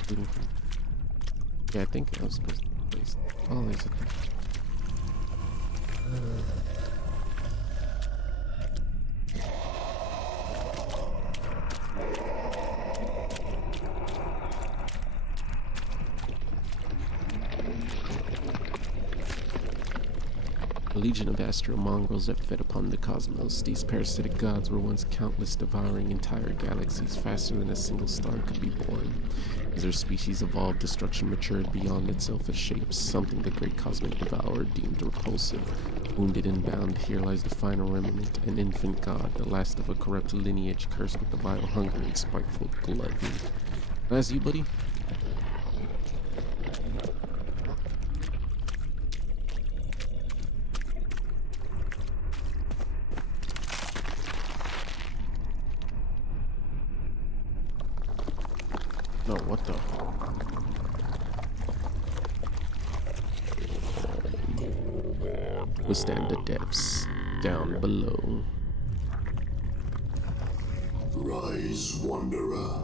Little. Yeah, I think I was supposed to place. Oh, there's a thing. A legion of astral mongrels that fed upon the cosmos. These parasitic gods were once countless, devouring entire galaxies faster than a single star could be born. As their species evolved, destruction matured beyond its selfish shapes, something the great cosmic devourer deemed repulsive. Wounded and bound, here lies the final remnant, an infant god, the last of a corrupt lineage cursed with the vile hunger and spiteful gluttony. That's you, buddy? No, what the? Withstand the depths down below. Rise, Wanderer.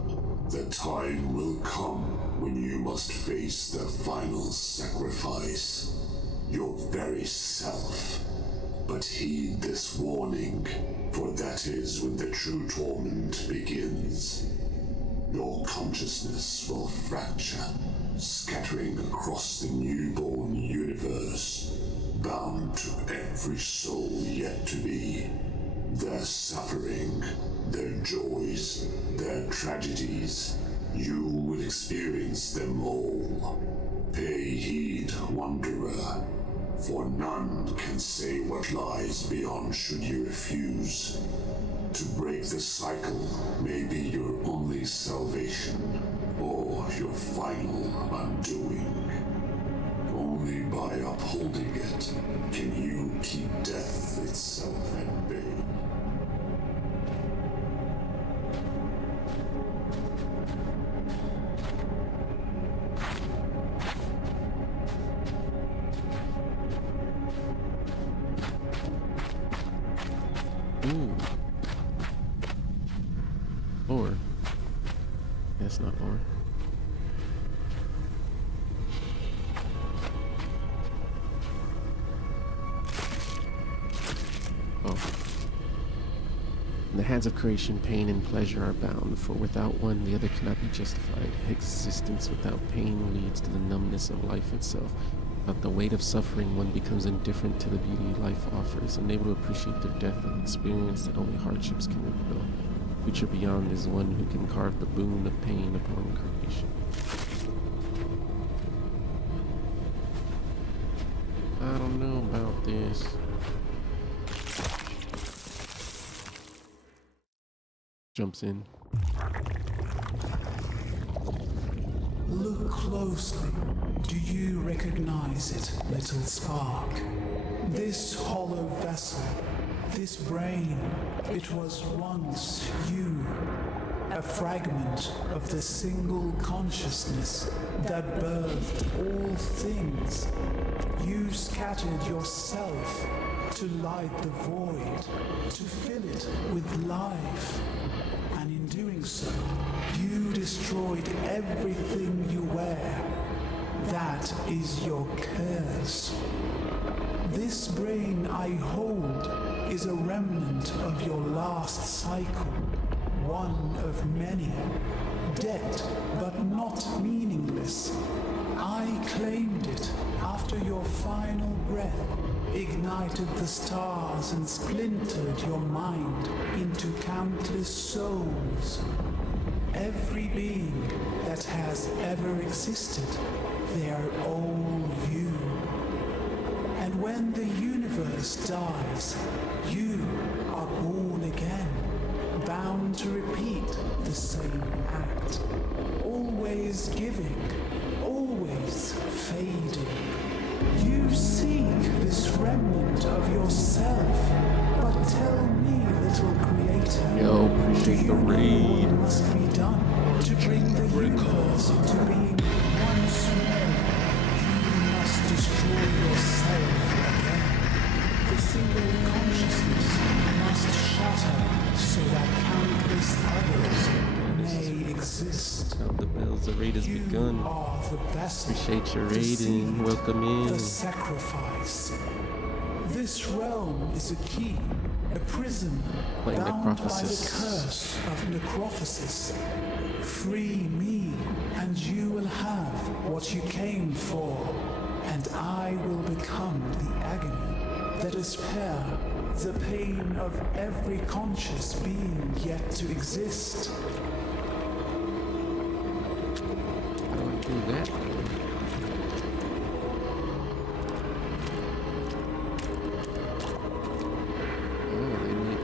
The time will come when you must face the final sacrifice. Your very self. But heed this warning, for that is when the true torment begins. Your consciousness will fracture, scattering across the newborn universe, bound to every soul yet to be. Their suffering, their joys, their tragedies, you will experience them all. Pay heed, Wanderer, for none can say what lies beyond should you refuse. To break the cycle may be your only salvation, or your final undoing. Only Only by upholding it can you keep death itself at bay. Ooh. Or. That's not or. Oh. In the hands of creation, pain and pleasure are bound, for without one, the other cannot be justified. Existence without pain leads to the numbness of life itself. Without the weight of suffering, one becomes indifferent to the beauty life offers, unable to appreciate the depth of experience that only hardships can reveal. Future beyond is one who can carve the boon of pain upon creation. I don't know about this. Jumps in. Look closely. Do you recognize it, little spark? This hollow vessel, this brain, it was once you. A fragment of the single consciousness that birthed all things. You scattered yourself to light the void, to fill it with life. And in doing so, you destroyed everything you were. That is your curse. This brain I hold is a remnant of your last cycle, one of many, dead but not meaningless. I claimed it after your final breath ignited the stars and splintered your mind into countless souls. Every being that has ever existed, they are all you. And when the universe dies, you are born again, bound to repeat the same act, always giving, always fading. You seek this remnant of yourself, but tell me, little creator, Yo, appreciate the raid. what must be done to bring the universe into being once more? You must destroy yourself again. The single consciousness must shatter so that countless others may exist. Count the bells, the raid has You begun. are the vessel, Appreciate your the raiding. seed, Welcome in. the sacrifice. This realm is a key, a prison, Playing bound by the Necrophosis. curse of Necrophosis. Free me, and you will have what you came for, and I will become the agony, the despair, the pain of every conscious being yet to exist. How do I do that? Oh, they need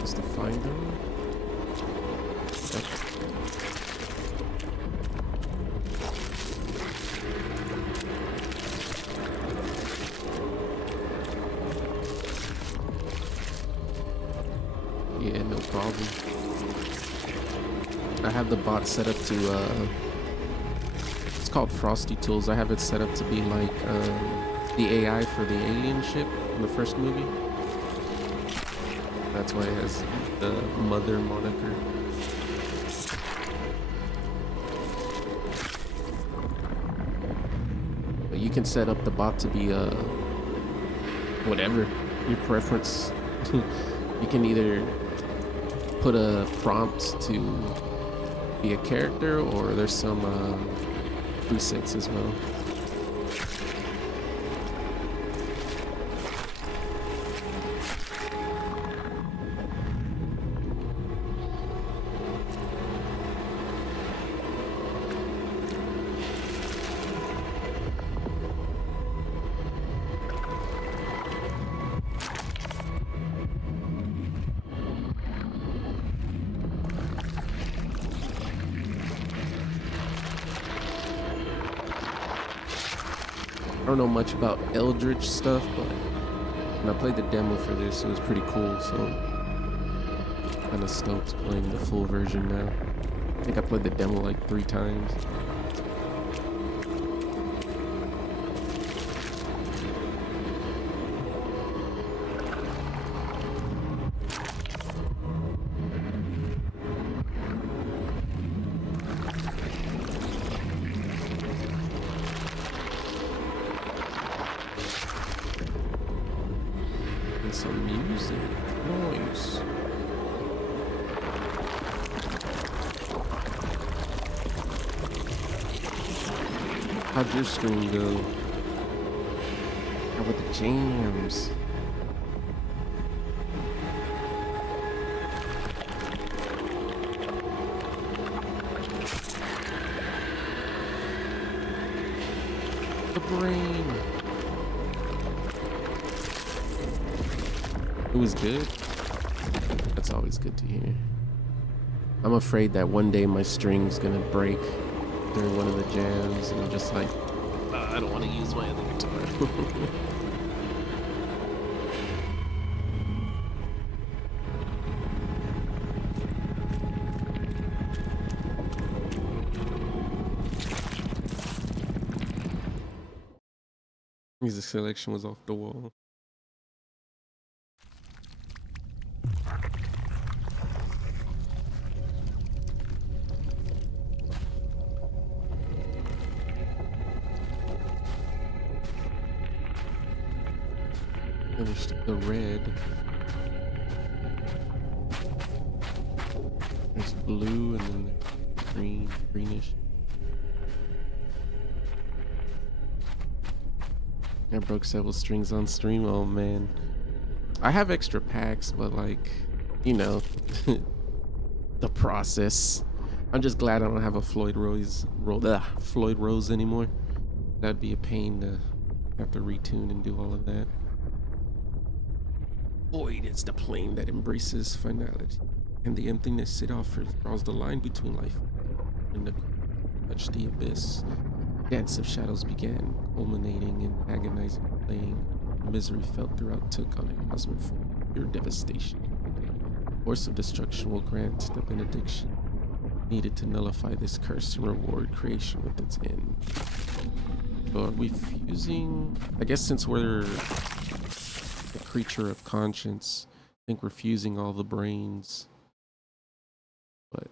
just to find them. Yeah, no problem. I have the bot set up to, it's called Frosty Tools. I have it set up to be like the AI for the alien ship in the first movie. That's why it has the mother moniker. But you can set up the bot to be whatever your preference. You can either put a prompt to be a character, or there's some presets as well. I don't know much about Eldritch stuff, but when I played the demo for this, it was pretty cool, so I'm kind of stoked playing the full version now. I think I played the demo like 3 times. Some music noise. How'd your stream go? How about the jams? The brain. It was good. That's always good to hear. I'm afraid that one day my string's gonna break during one of the jams, and I'm just like, I don't want to use my other guitar. Music selection was off the wall. Finished the red. There's blue and then green, greenish. I broke several strings on stream. Oh man, I have extra packs, but like, you know, the process. I'm just glad I don't have a Floyd Rose anymore. That'd be a pain to have to retune and do all of that. Void is the plane that embraces finality, and the emptiness it offers draws the line between life and the touch the abyss. Dance of shadows began, culminating in agonizing playing. The misery felt throughout took on a cosmic form, pure devastation. Force of destruction will grant the benediction needed to nullify this curse and reward creation with its end. So are we fusing? I guess since we're a creature of conscience, I think we're fusing all the brains. But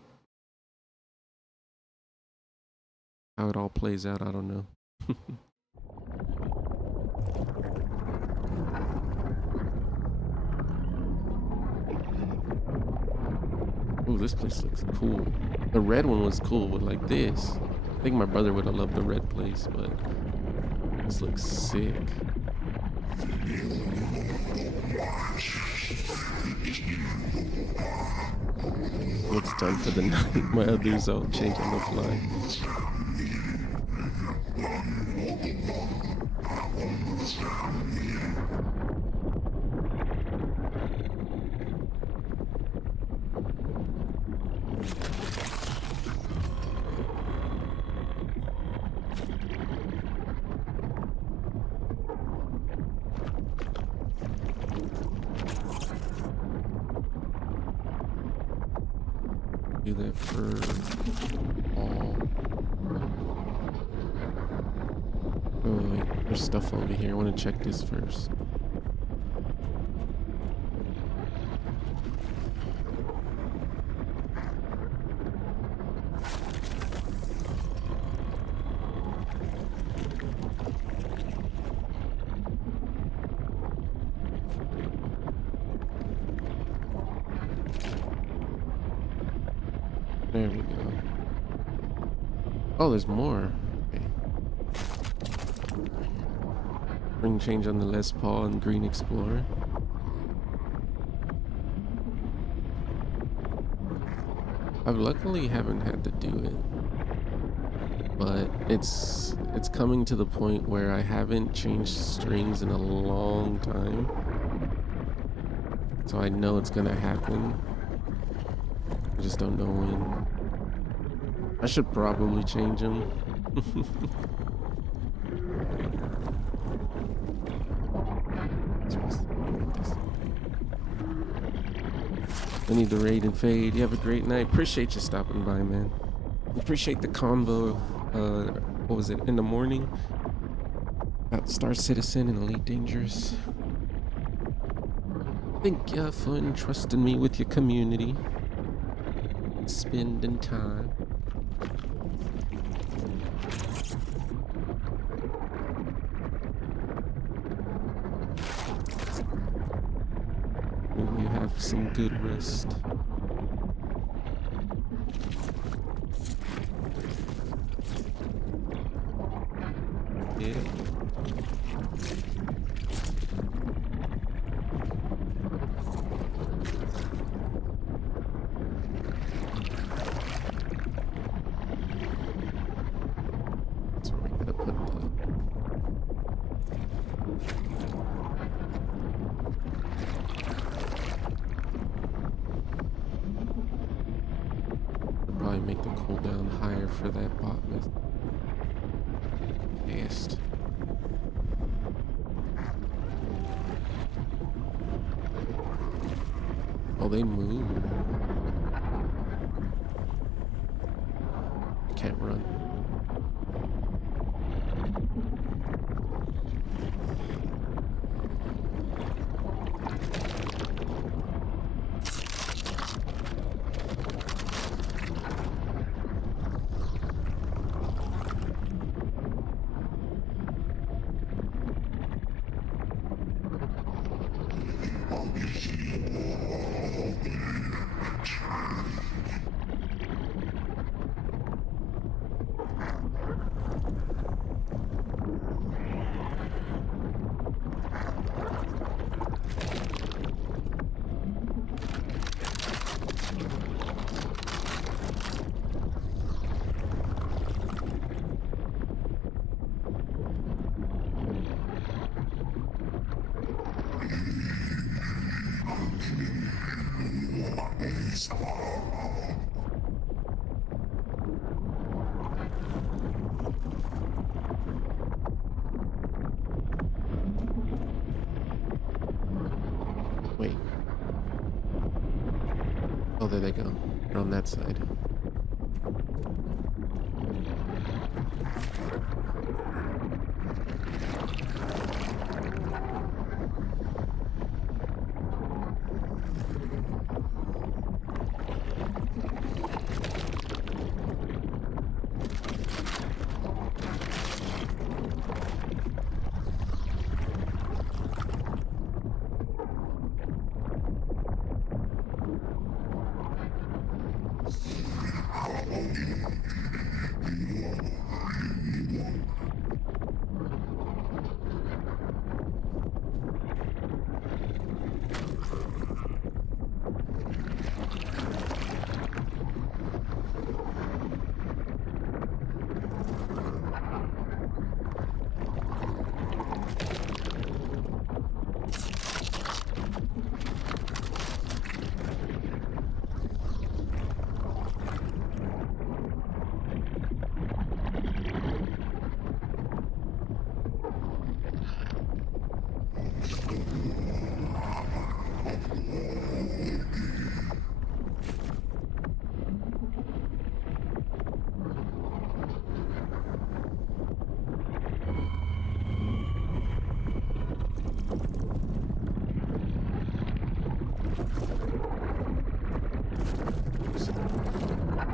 how it all plays out, I don't know. Ooh, this place looks cool. The red one was cool with like this. I think my brother would have loved the red place, but this looks sick. It's done for the night. My others all change on the fly. Do that for all. Oh wait, there's stuff over here. I want to check this first. There we go. Oh, there's more. Okay. Ring change on the Les Paul and Green Explorer. I've luckily haven't had to do it, but it's coming to the point where I haven't changed strings in a long time, so I know it's gonna happen. I just don't know when. I should probably change them. I need to raid and fade. You have a great night. Appreciate you stopping by, man. Appreciate the convo. What was it? In the morning? About Star Citizen and Elite Dangerous. Thank you for entrusting me with your community. Spending time. Hope you have some good rest. Yeah. So we gotta put probably make the cooldown higher for that bot method. Fast. Oh, they move. Can't run. Wait. Oh, there they go. They're on that side.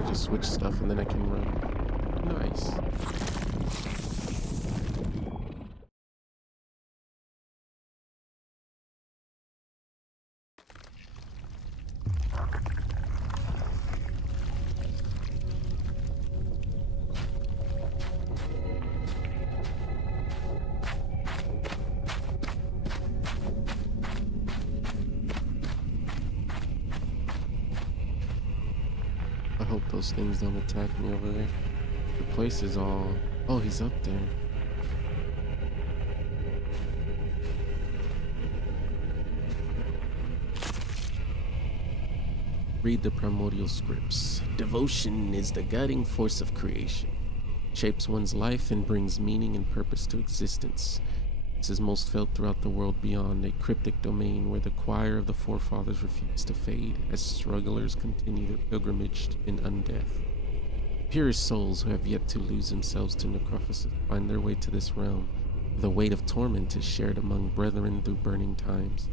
Just switch stuff and then I can run. Nice. I hope those things don't attack me over there. The place is all... Oh, he's up there. Read the primordial scripts. Devotion is the guiding force of creation. Shapes one's life and brings meaning and purpose to existence. This is most felt throughout the world beyond, a cryptic domain where the choir of the forefathers refuse to fade as strugglers continue their pilgrimage in undeath. Purest souls who have yet to lose themselves to necrophosis find their way to this realm. The weight of torment is shared among brethren through burning times.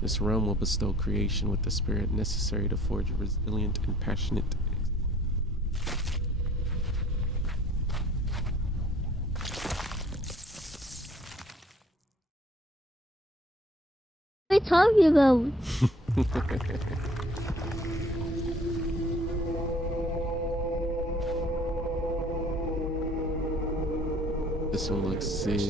This realm will bestow creation with the spirit necessary to forge a resilient and passionate What are you talking about? This one looks sick.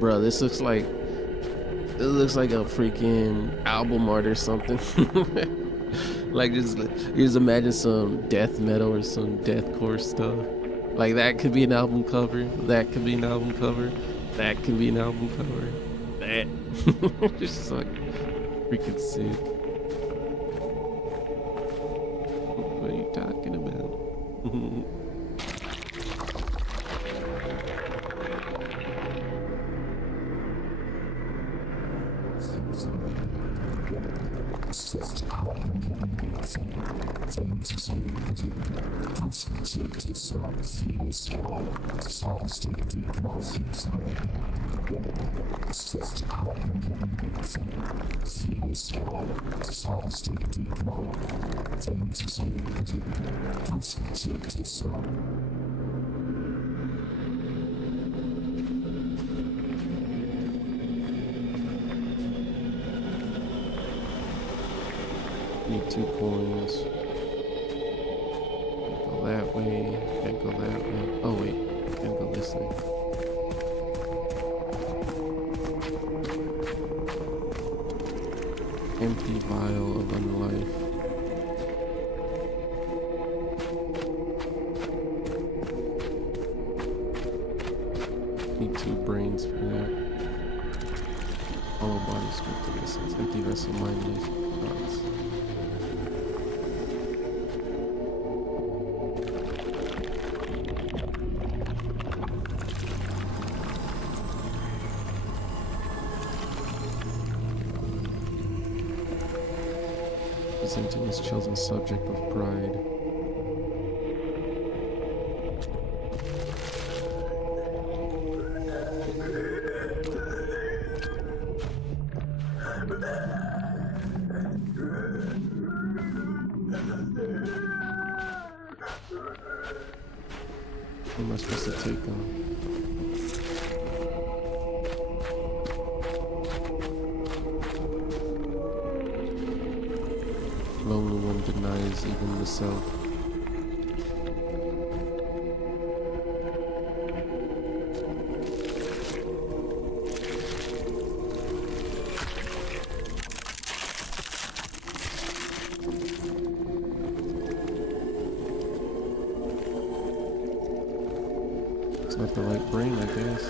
Bro, this looks like a freaking album art or something. Like just imagine some death metal or some deathcore stuff. Like that could be an album cover. That could be an album cover. That could be an album cover. That just like freaking sick. What are you talking about? Need 2 coins. Can't go that way. Can't go that way. Oh wait, can't go this way. Empty vial of unlife. Need 2 brains for that. Hollow body scripted essence. Empty vessel mindless thoughts. Presenting his chosen subject with pride. Who am I supposed to take on? Lonely one denies even the self. It's not the right brain, I guess.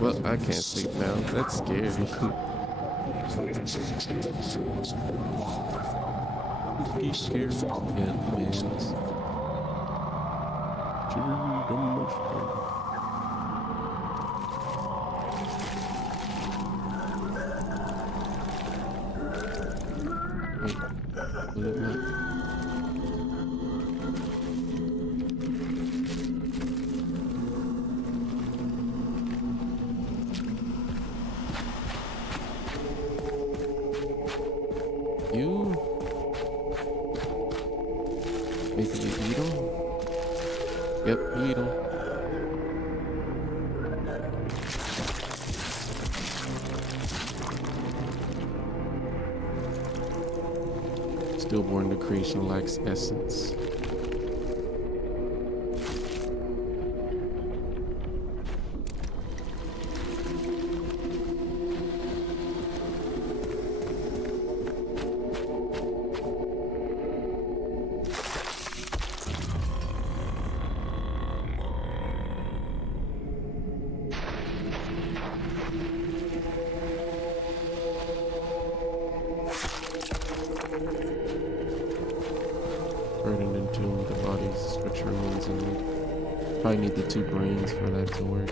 Well, I can't sleep now. That's scary. Scary. Yeah, man. Wait, what is that? You? Maybe you eat them? Yep, you eat them. Stillborn, the creation lacks essence. mushrooms, and probably need the 2 brains for that to work.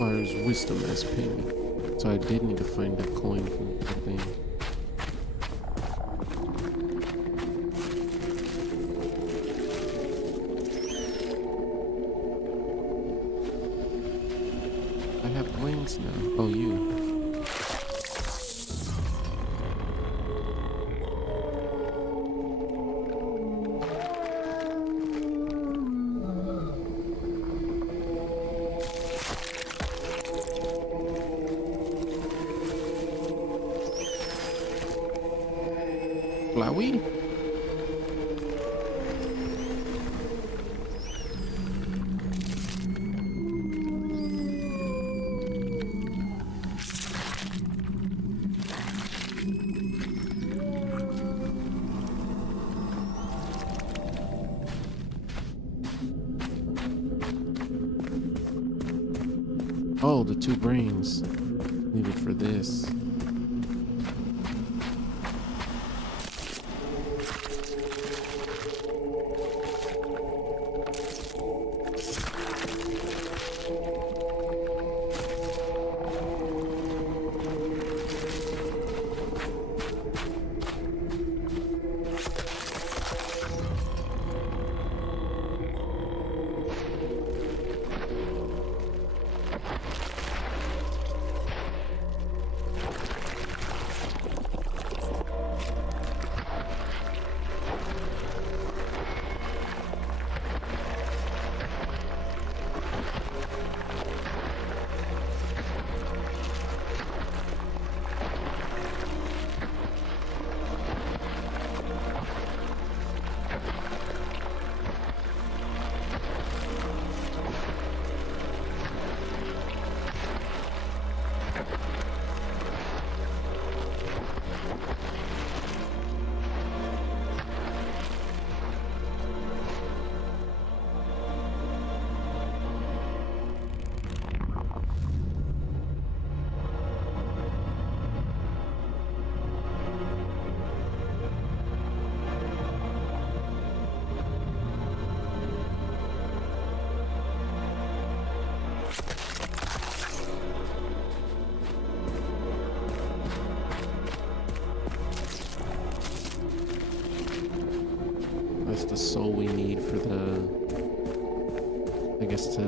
Requires wisdom as payment, so I did need to find a coin from the thing. I have brains now. Oh, you. Flowey? Oh, the 2 brains. Leave it for this. soul we need for the, I guess, to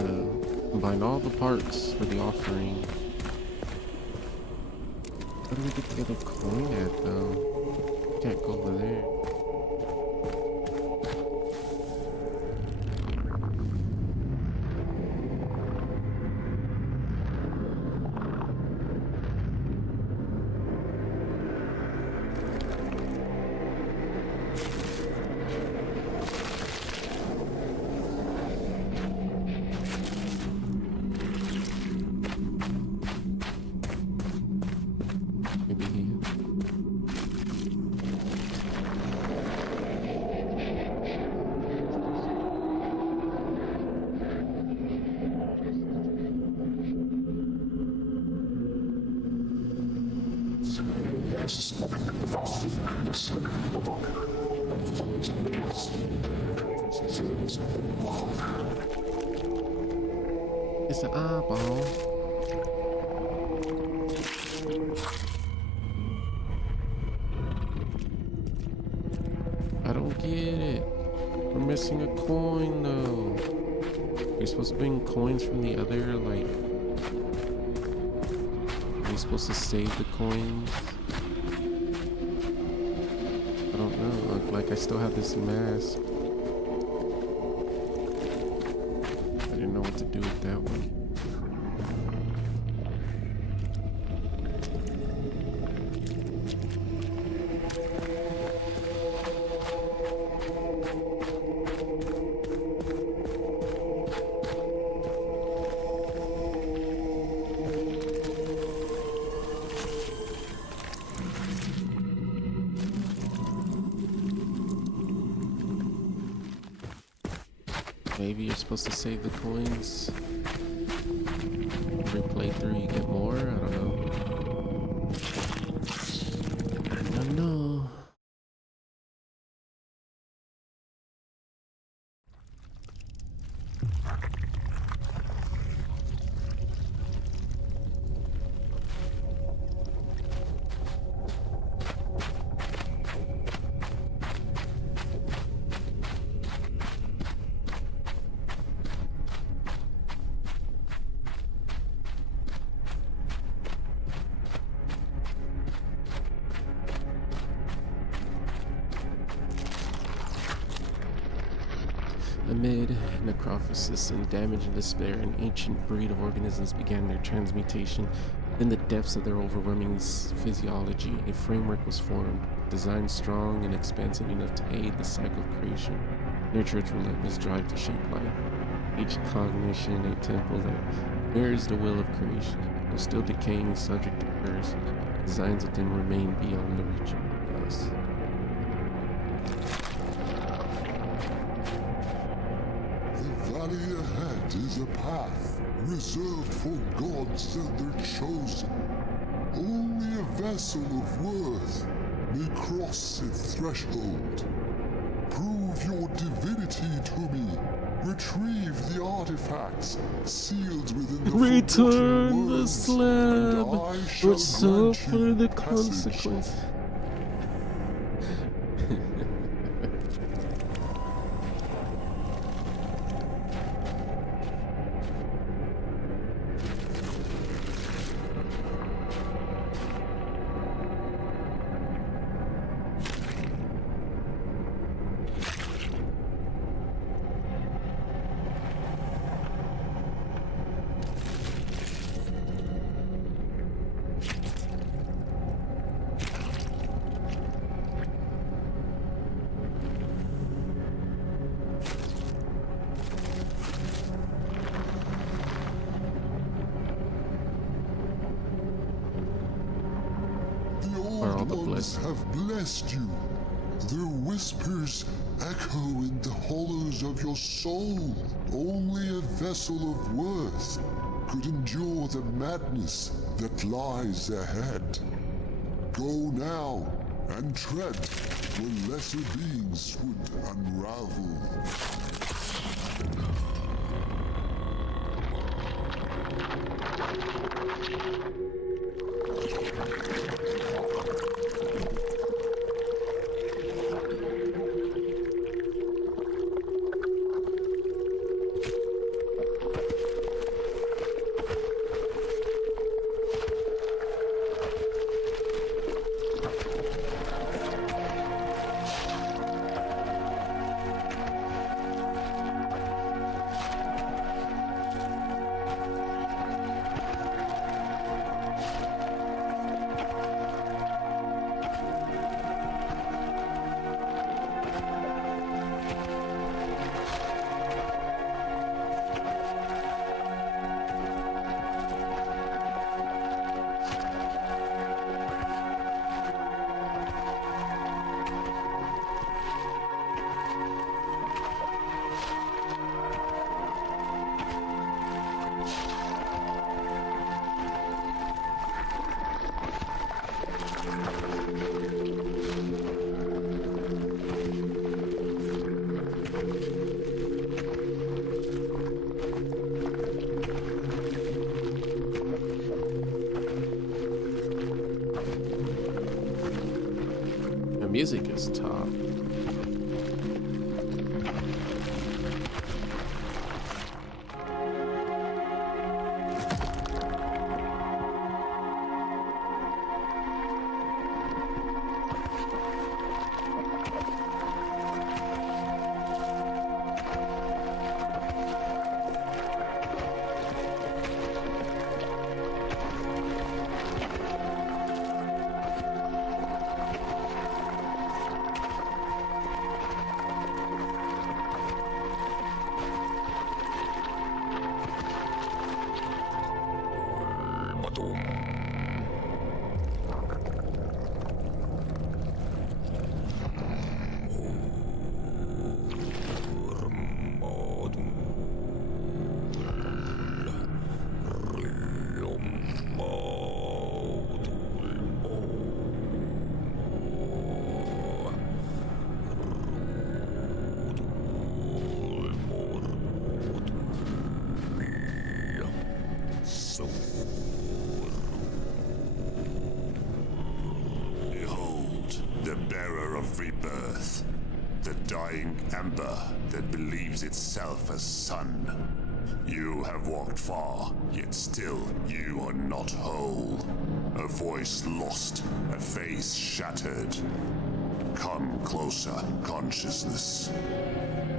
combine all the parts for the offering. Where do we get the other coin at, though? Can't go over there. It's an eyeball. I don't get it. We're missing a coin though. We're supposed to bring coins from the other, like, are we supposed to save the coins? I don't know. Like I still have this mask. I didn't know what to do with that one. Maybe you're supposed to save the coins. Every playthrough you get more? I don't know. I don't know. Amid necrophosis and damage and despair, an ancient breed of organisms began their transmutation. In the depths of their overwhelming physiology, a framework was formed, designed strong and expansive enough to aid the cycle of creation, nurture its relentless drive to shape life. Each cognition a temple that mirrors the will of creation, though still decaying, subject to curse. Designs within remain beyond the reach of us. The valley ahead is a path reserved for gods and their chosen. Only a vessel of worth may cross its threshold. Prove your divinity to me. Retrieve the artifacts sealed within the Return the worlds, slab, and I shall or suffer grant you the passage. consequence. Have blessed you. Their whispers echo in the hollows of your soul. Only a vessel of worth could endure the madness that lies ahead. Go now and tread where lesser beings would unravel. music is top. Rebirth, the dying ember that believes itself a sun. You have walked far, yet still you are not whole. A voice lost, a face shattered. Come closer, consciousness.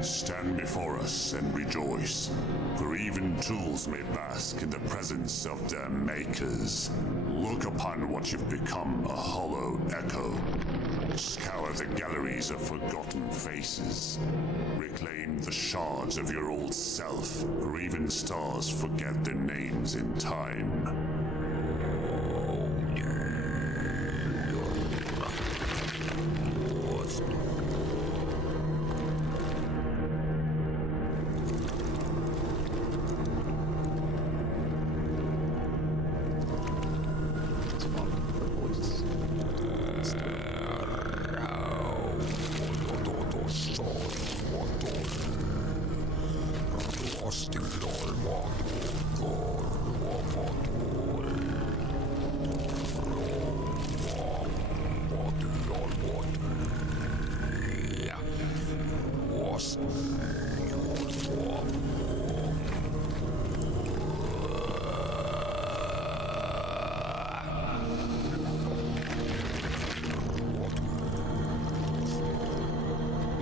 Stand before us and rejoice, for even tools may bask in the presence of their makers. Look upon what you've become, a hollow echo. Scour the galleries of forgotten faces. Reclaim the shards of your old self, for even stars forget their names in time.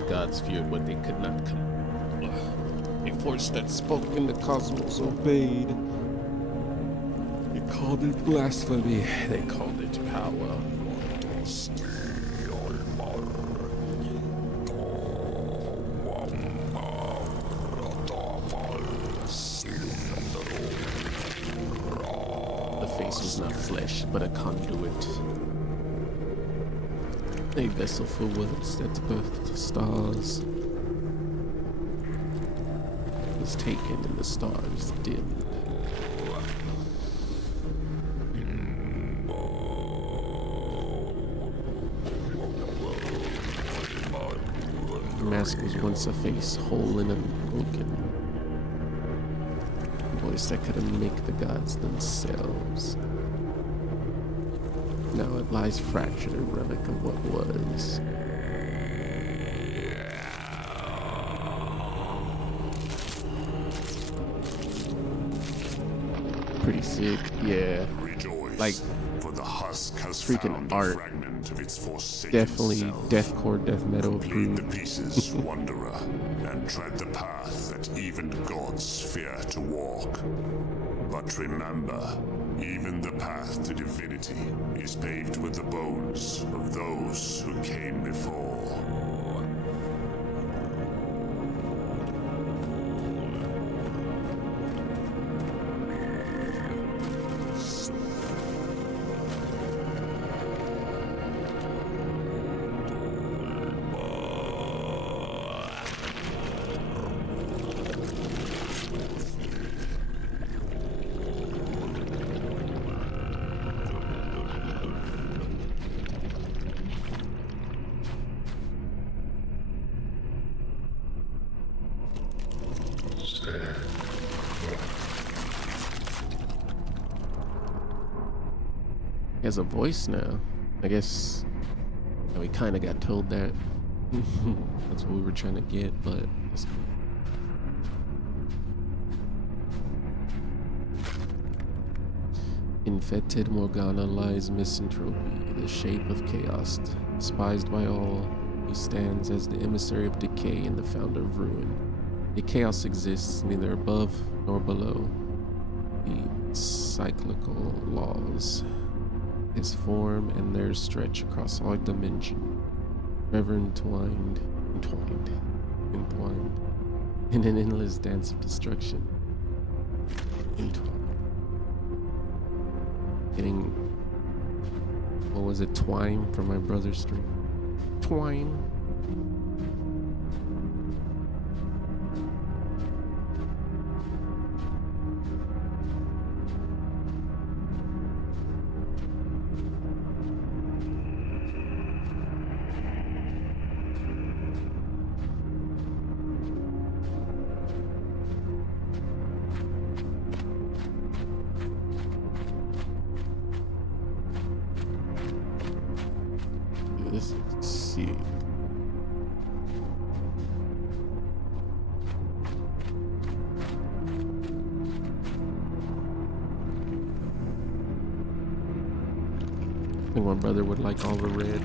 Gods feared what they could not come. A voice that spoke in the cosmos obeyed. They called it blasphemy. They called it power. The face was not flesh, but a conduit. A vessel for words that birthed the stars was taken and the stars dimmed. The mask was once a face whole and unbroken, a voice that could make the gods themselves. Now it lies fractured, a relic of what was. Pretty sick, yeah. Rejoice, like, for the husk has freaking found art. A fragment of its forsaken Definitely self. deathcore, death metal Complete the approved. pieces, wanderer, and tread the path that even gods fear to walk. But remember, even the path to divinity is paved with the bones of those who came before. He has a voice now. I guess And we kind of got told that. That's what we were trying to get, but it's cool. In fetid Morgana lies misanthropy, the shape of chaos. Despised by all, he stands as the emissary of decay and the founder of ruin. The chaos exists neither above nor below the cyclical laws. His form and theirs stretch across all dimension, forever entwined in an endless dance of destruction. Getting, what was it, twine from my brother's stream? Twine. Let's see. I think my brother would like all the red.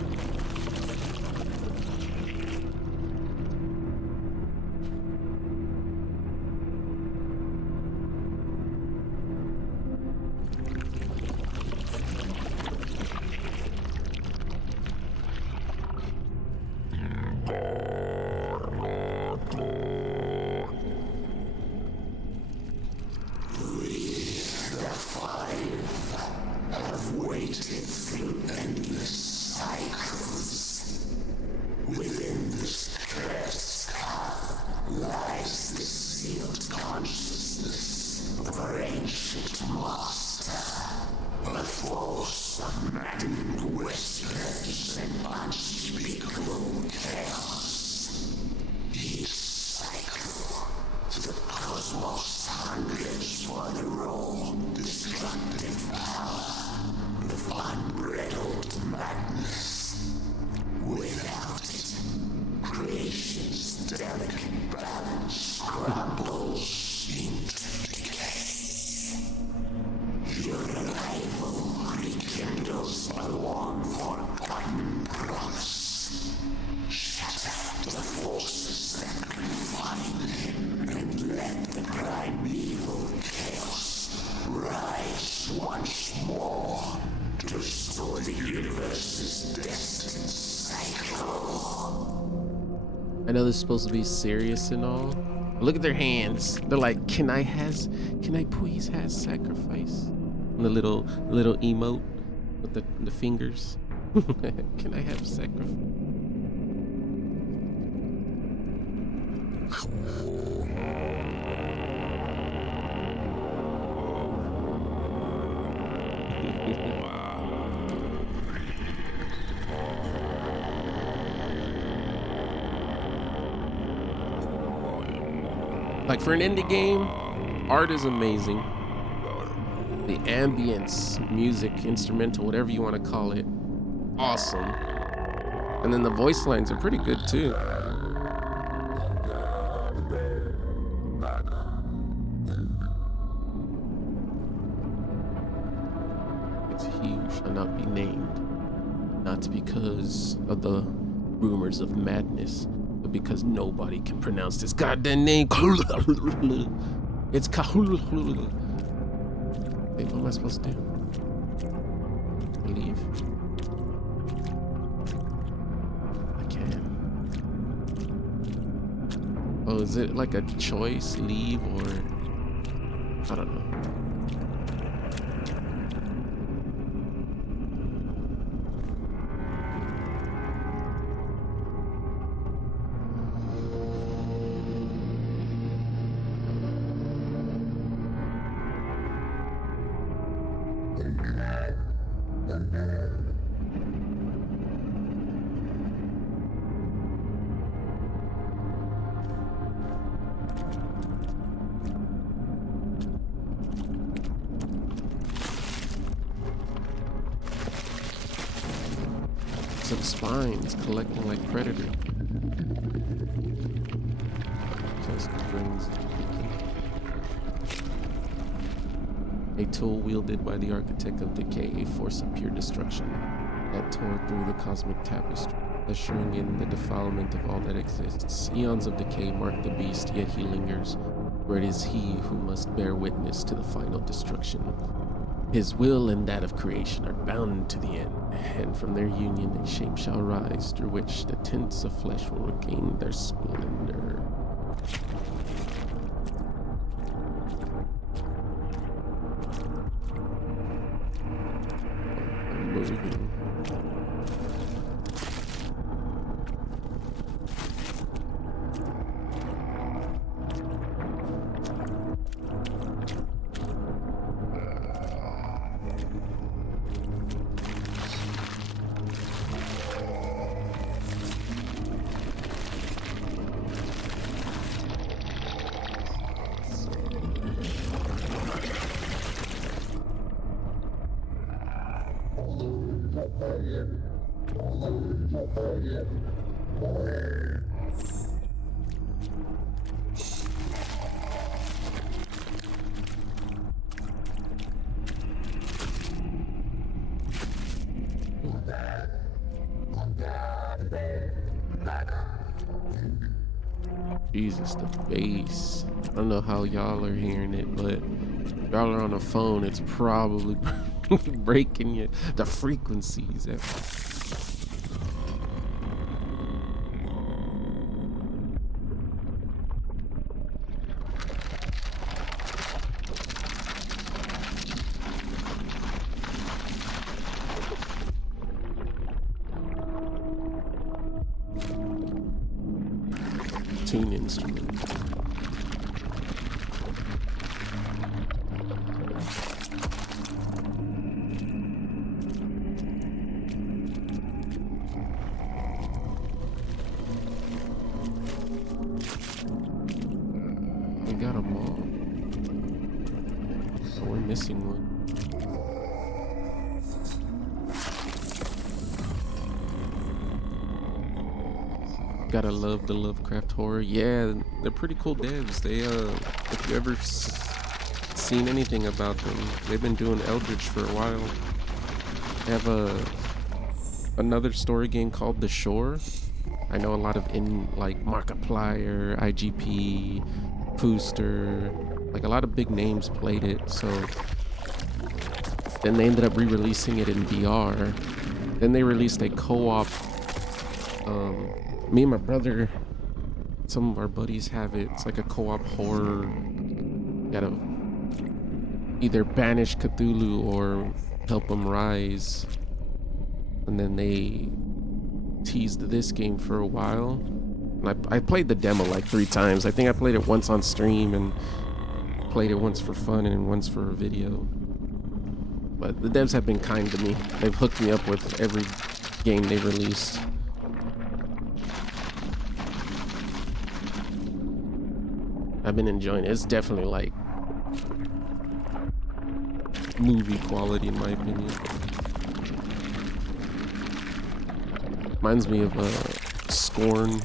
I know this is supposed to be serious and all. Look at their hands. They're like, can I please have sacrifice? And the little emote with the fingers. Can I have sacrifice? Like for an indie game, art is amazing. The ambience, music, instrumental, whatever you want to call it, awesome. And then the voice lines are pretty good too. It's huge, shall not be named. Not because of the rumors of madness, but because nobody can pronounce this goddamn name. It's Kahul. Wait, what am I supposed to do? Leave? I can. Oh, is it like a choice? Leave or... I don't know. necks and spines, collecting like predator. Just brains leaking. A tool wielded by the architect of decay, a force of pure destruction that tore through the cosmic tapestry, ushering in the defilement of all that exists. Eons of decay mark the beast, yet he lingers, where it is he who must bear witness to the final destruction. His will and that of creation are bound to the end, and from their union a shape shall rise, through which the tints of flesh will regain their splendor. I'm moving. Jesus, the bass. I don't know how y'all are hearing it, but if y'all are on the phone, it's probably breaking you. The frequencies. Tune instrument. We got them all. So we're missing one. Gotta love the Lovecraft horror. Yeah, they're pretty cool devs. They if you ever seen anything about them, they've been doing Eldritch for a while. They have another story game called The Shore. I know a lot of like Markiplier, IGP, Booster, like a lot of big names played it. So then they ended up re-releasing it in VR. Then they released a co-op. Me and my brother, some of our buddies have it. It's like a co-op horror. You gotta either banish Cthulhu or help him rise. And then they teased this game for a while. And I played the demo like 3 times. I think I played it once on stream and played it once for fun and once for a video. But the devs have been kind to me. They've hooked me up with every game they've released. I've been enjoying it. It's definitely like movie quality in my opinion. Reminds me of Scorn.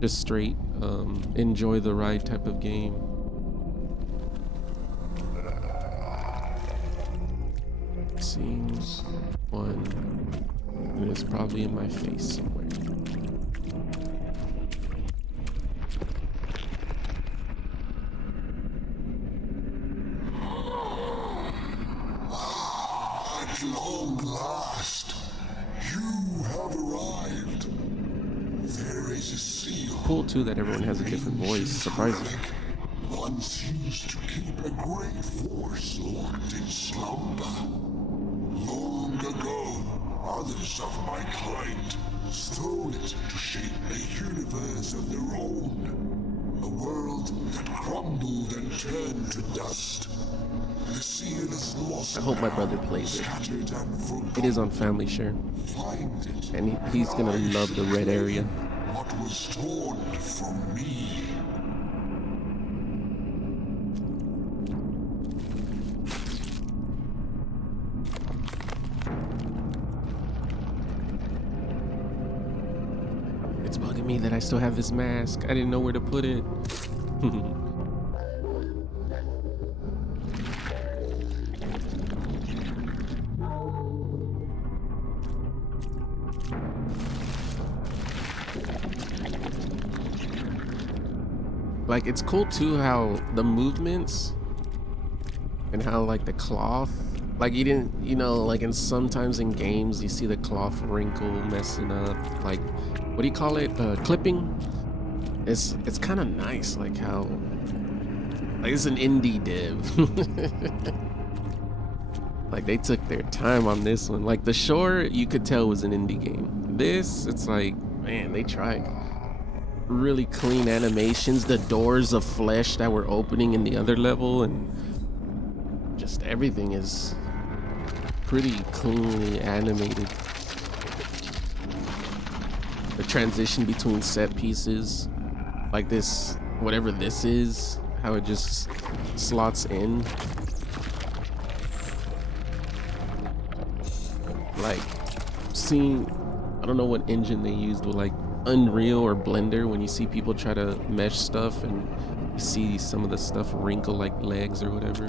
Just straight enjoy the ride type of game. Seeing one, and it's probably in my face somewhere. At long last, you have arrived. There is a seal. Cool too that everyone has a different voice. Surprising. Once used to keep a great force locked in slumber. Long ago, others of my kind stole it to shape a universe of their own. A world that crumbled and turned to dust. The seal is lost. I hope my brother plays it. Scattered and forgotten. It is on Family Share, Find it. and he's gonna love the red area. What was torn from me? bugging me that I still have this mask. I didn't know where to put it. Like, it's cool too how the movements and how like the cloth, like you didn't, you know, like in sometimes in games you see the cloth wrinkle messing up, like, what do you call it, clipping. It's kind of nice, like how, like, it's an indie dev. Like they took their time on this one. Like the Shore, you could tell was an indie game. This, it's like, man, they tried. Really clean animations, the doors of flesh that were opening in the other level, and just everything is pretty cleanly animated. The transition between set pieces, like this, whatever this is, how it just slots in. Like seeing, I don't know what engine they used with like Unreal or Blender, when you see people try to mesh stuff and you see some of the stuff wrinkle like legs or whatever,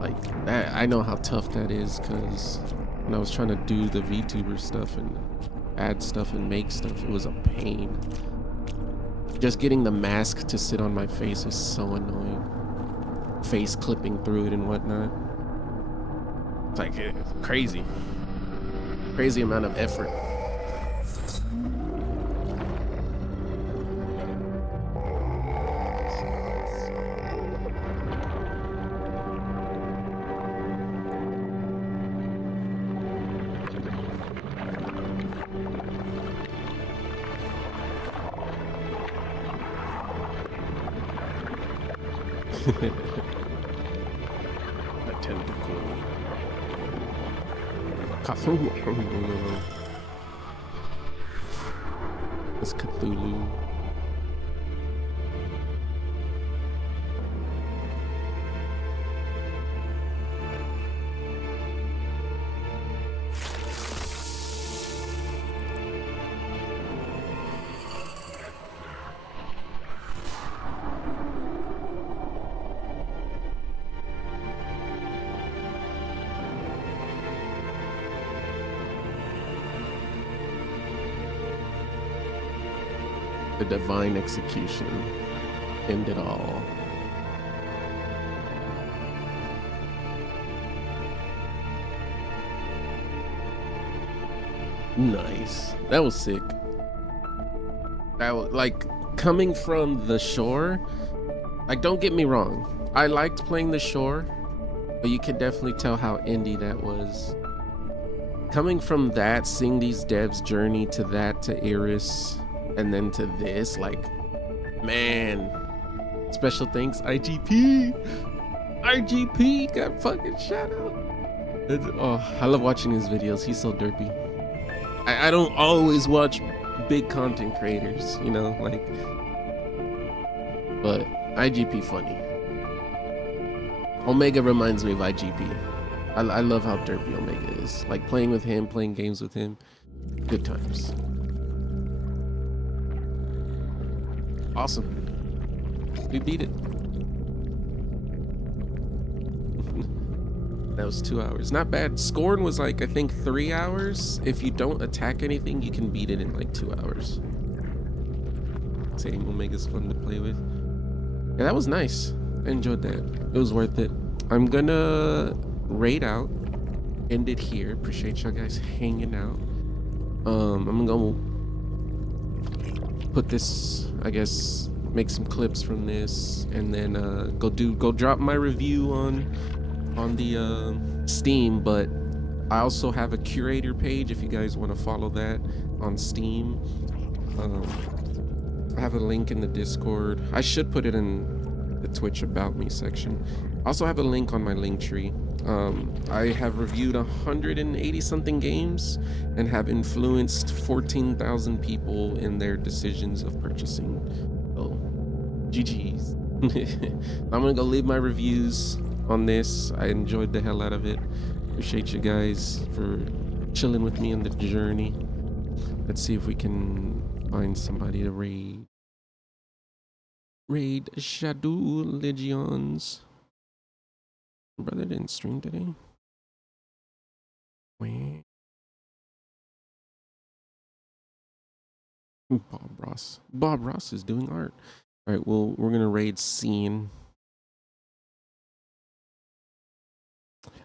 like that. I know how tough that is, because when I was trying to do the VTuber stuff and add stuff and make stuff, it was a pain. Just getting the mask to sit on my face is so annoying. Face clipping through it and whatnot. It's like crazy amount of effort. A tentacle. Cthulhu. It's Cthulhu. The divine execution end it all. Nice. That was sick. That was like coming from the Shore. Like, don't get me wrong, I liked playing the Shore, but you could definitely tell how indie that was. Coming from that, seeing these devs journey to that, to Iris, and then to this, like, man, special thanks IGP got fucking shout out. Oh, I love watching his videos. He's so derpy. I don't always watch big content creators, you know, like, but IGP funny. Omega reminds me of IGP. I love how derpy Omega is. Like, playing with him, playing games with him, good times. Awesome. We beat it. That was 2 hours. Not bad. Scorn was like, I think 3 hours. If you don't attack anything, you can beat it in like 2 hours. Same. Omega's fun to play with. Yeah, that was nice. I enjoyed that. It was worth it. I'm gonna raid out. End it here. Appreciate y'all guys hanging out. I'm gonna put this, I guess, make some clips from this, and then go drop my review on the Steam. But I also have a curator page if you guys want to follow that on Steam. I have a link in the Discord. I should put it in the Twitch about me section. I also have a link on my Linktree. I have reviewed 180 something games and have influenced 14,000 people in their decisions of purchasing. Oh, GG's. I'm gonna go leave my reviews on this. I enjoyed the hell out of it. Appreciate you guys for chilling with me on the journey. Let's see if we can find somebody to raid. Raid Shadow Legions. Brother didn't stream today. Where? Bob Ross. Bob Ross is doing art. All right, well, we're gonna raid Scene.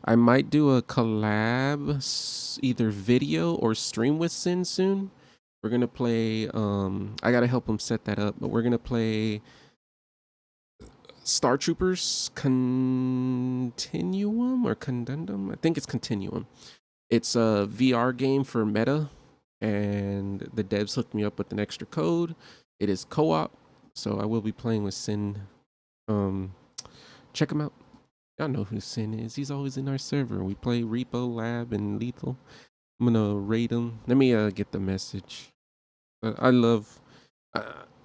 I might do a collab, either video or stream with Sin soon. We're gonna play. I gotta help him set that up, but we're gonna play Star Troopers Continuum or Condundum. I think it's Continuum. It's a VR game for Meta, and the devs hooked me up with an extra code. It is co-op, so I will be playing with Sin. Check him out. Y'all know who Sin is. He's always in our server. We play Repo, Lab, and Lethal. I'm gonna raid him. Let me get the message. I love.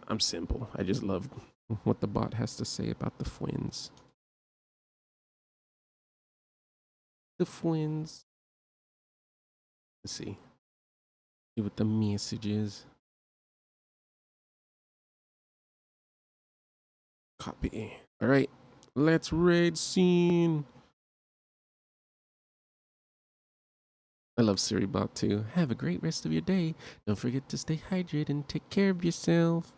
I'm simple. I just love what the bot has to say about the Fwins. The Fwins. Let's see. See what the message is. Copy. All right. Let's raid Scene. I love Siribot too. Have a great rest of your day. Don't forget to stay hydrated and take care of yourself.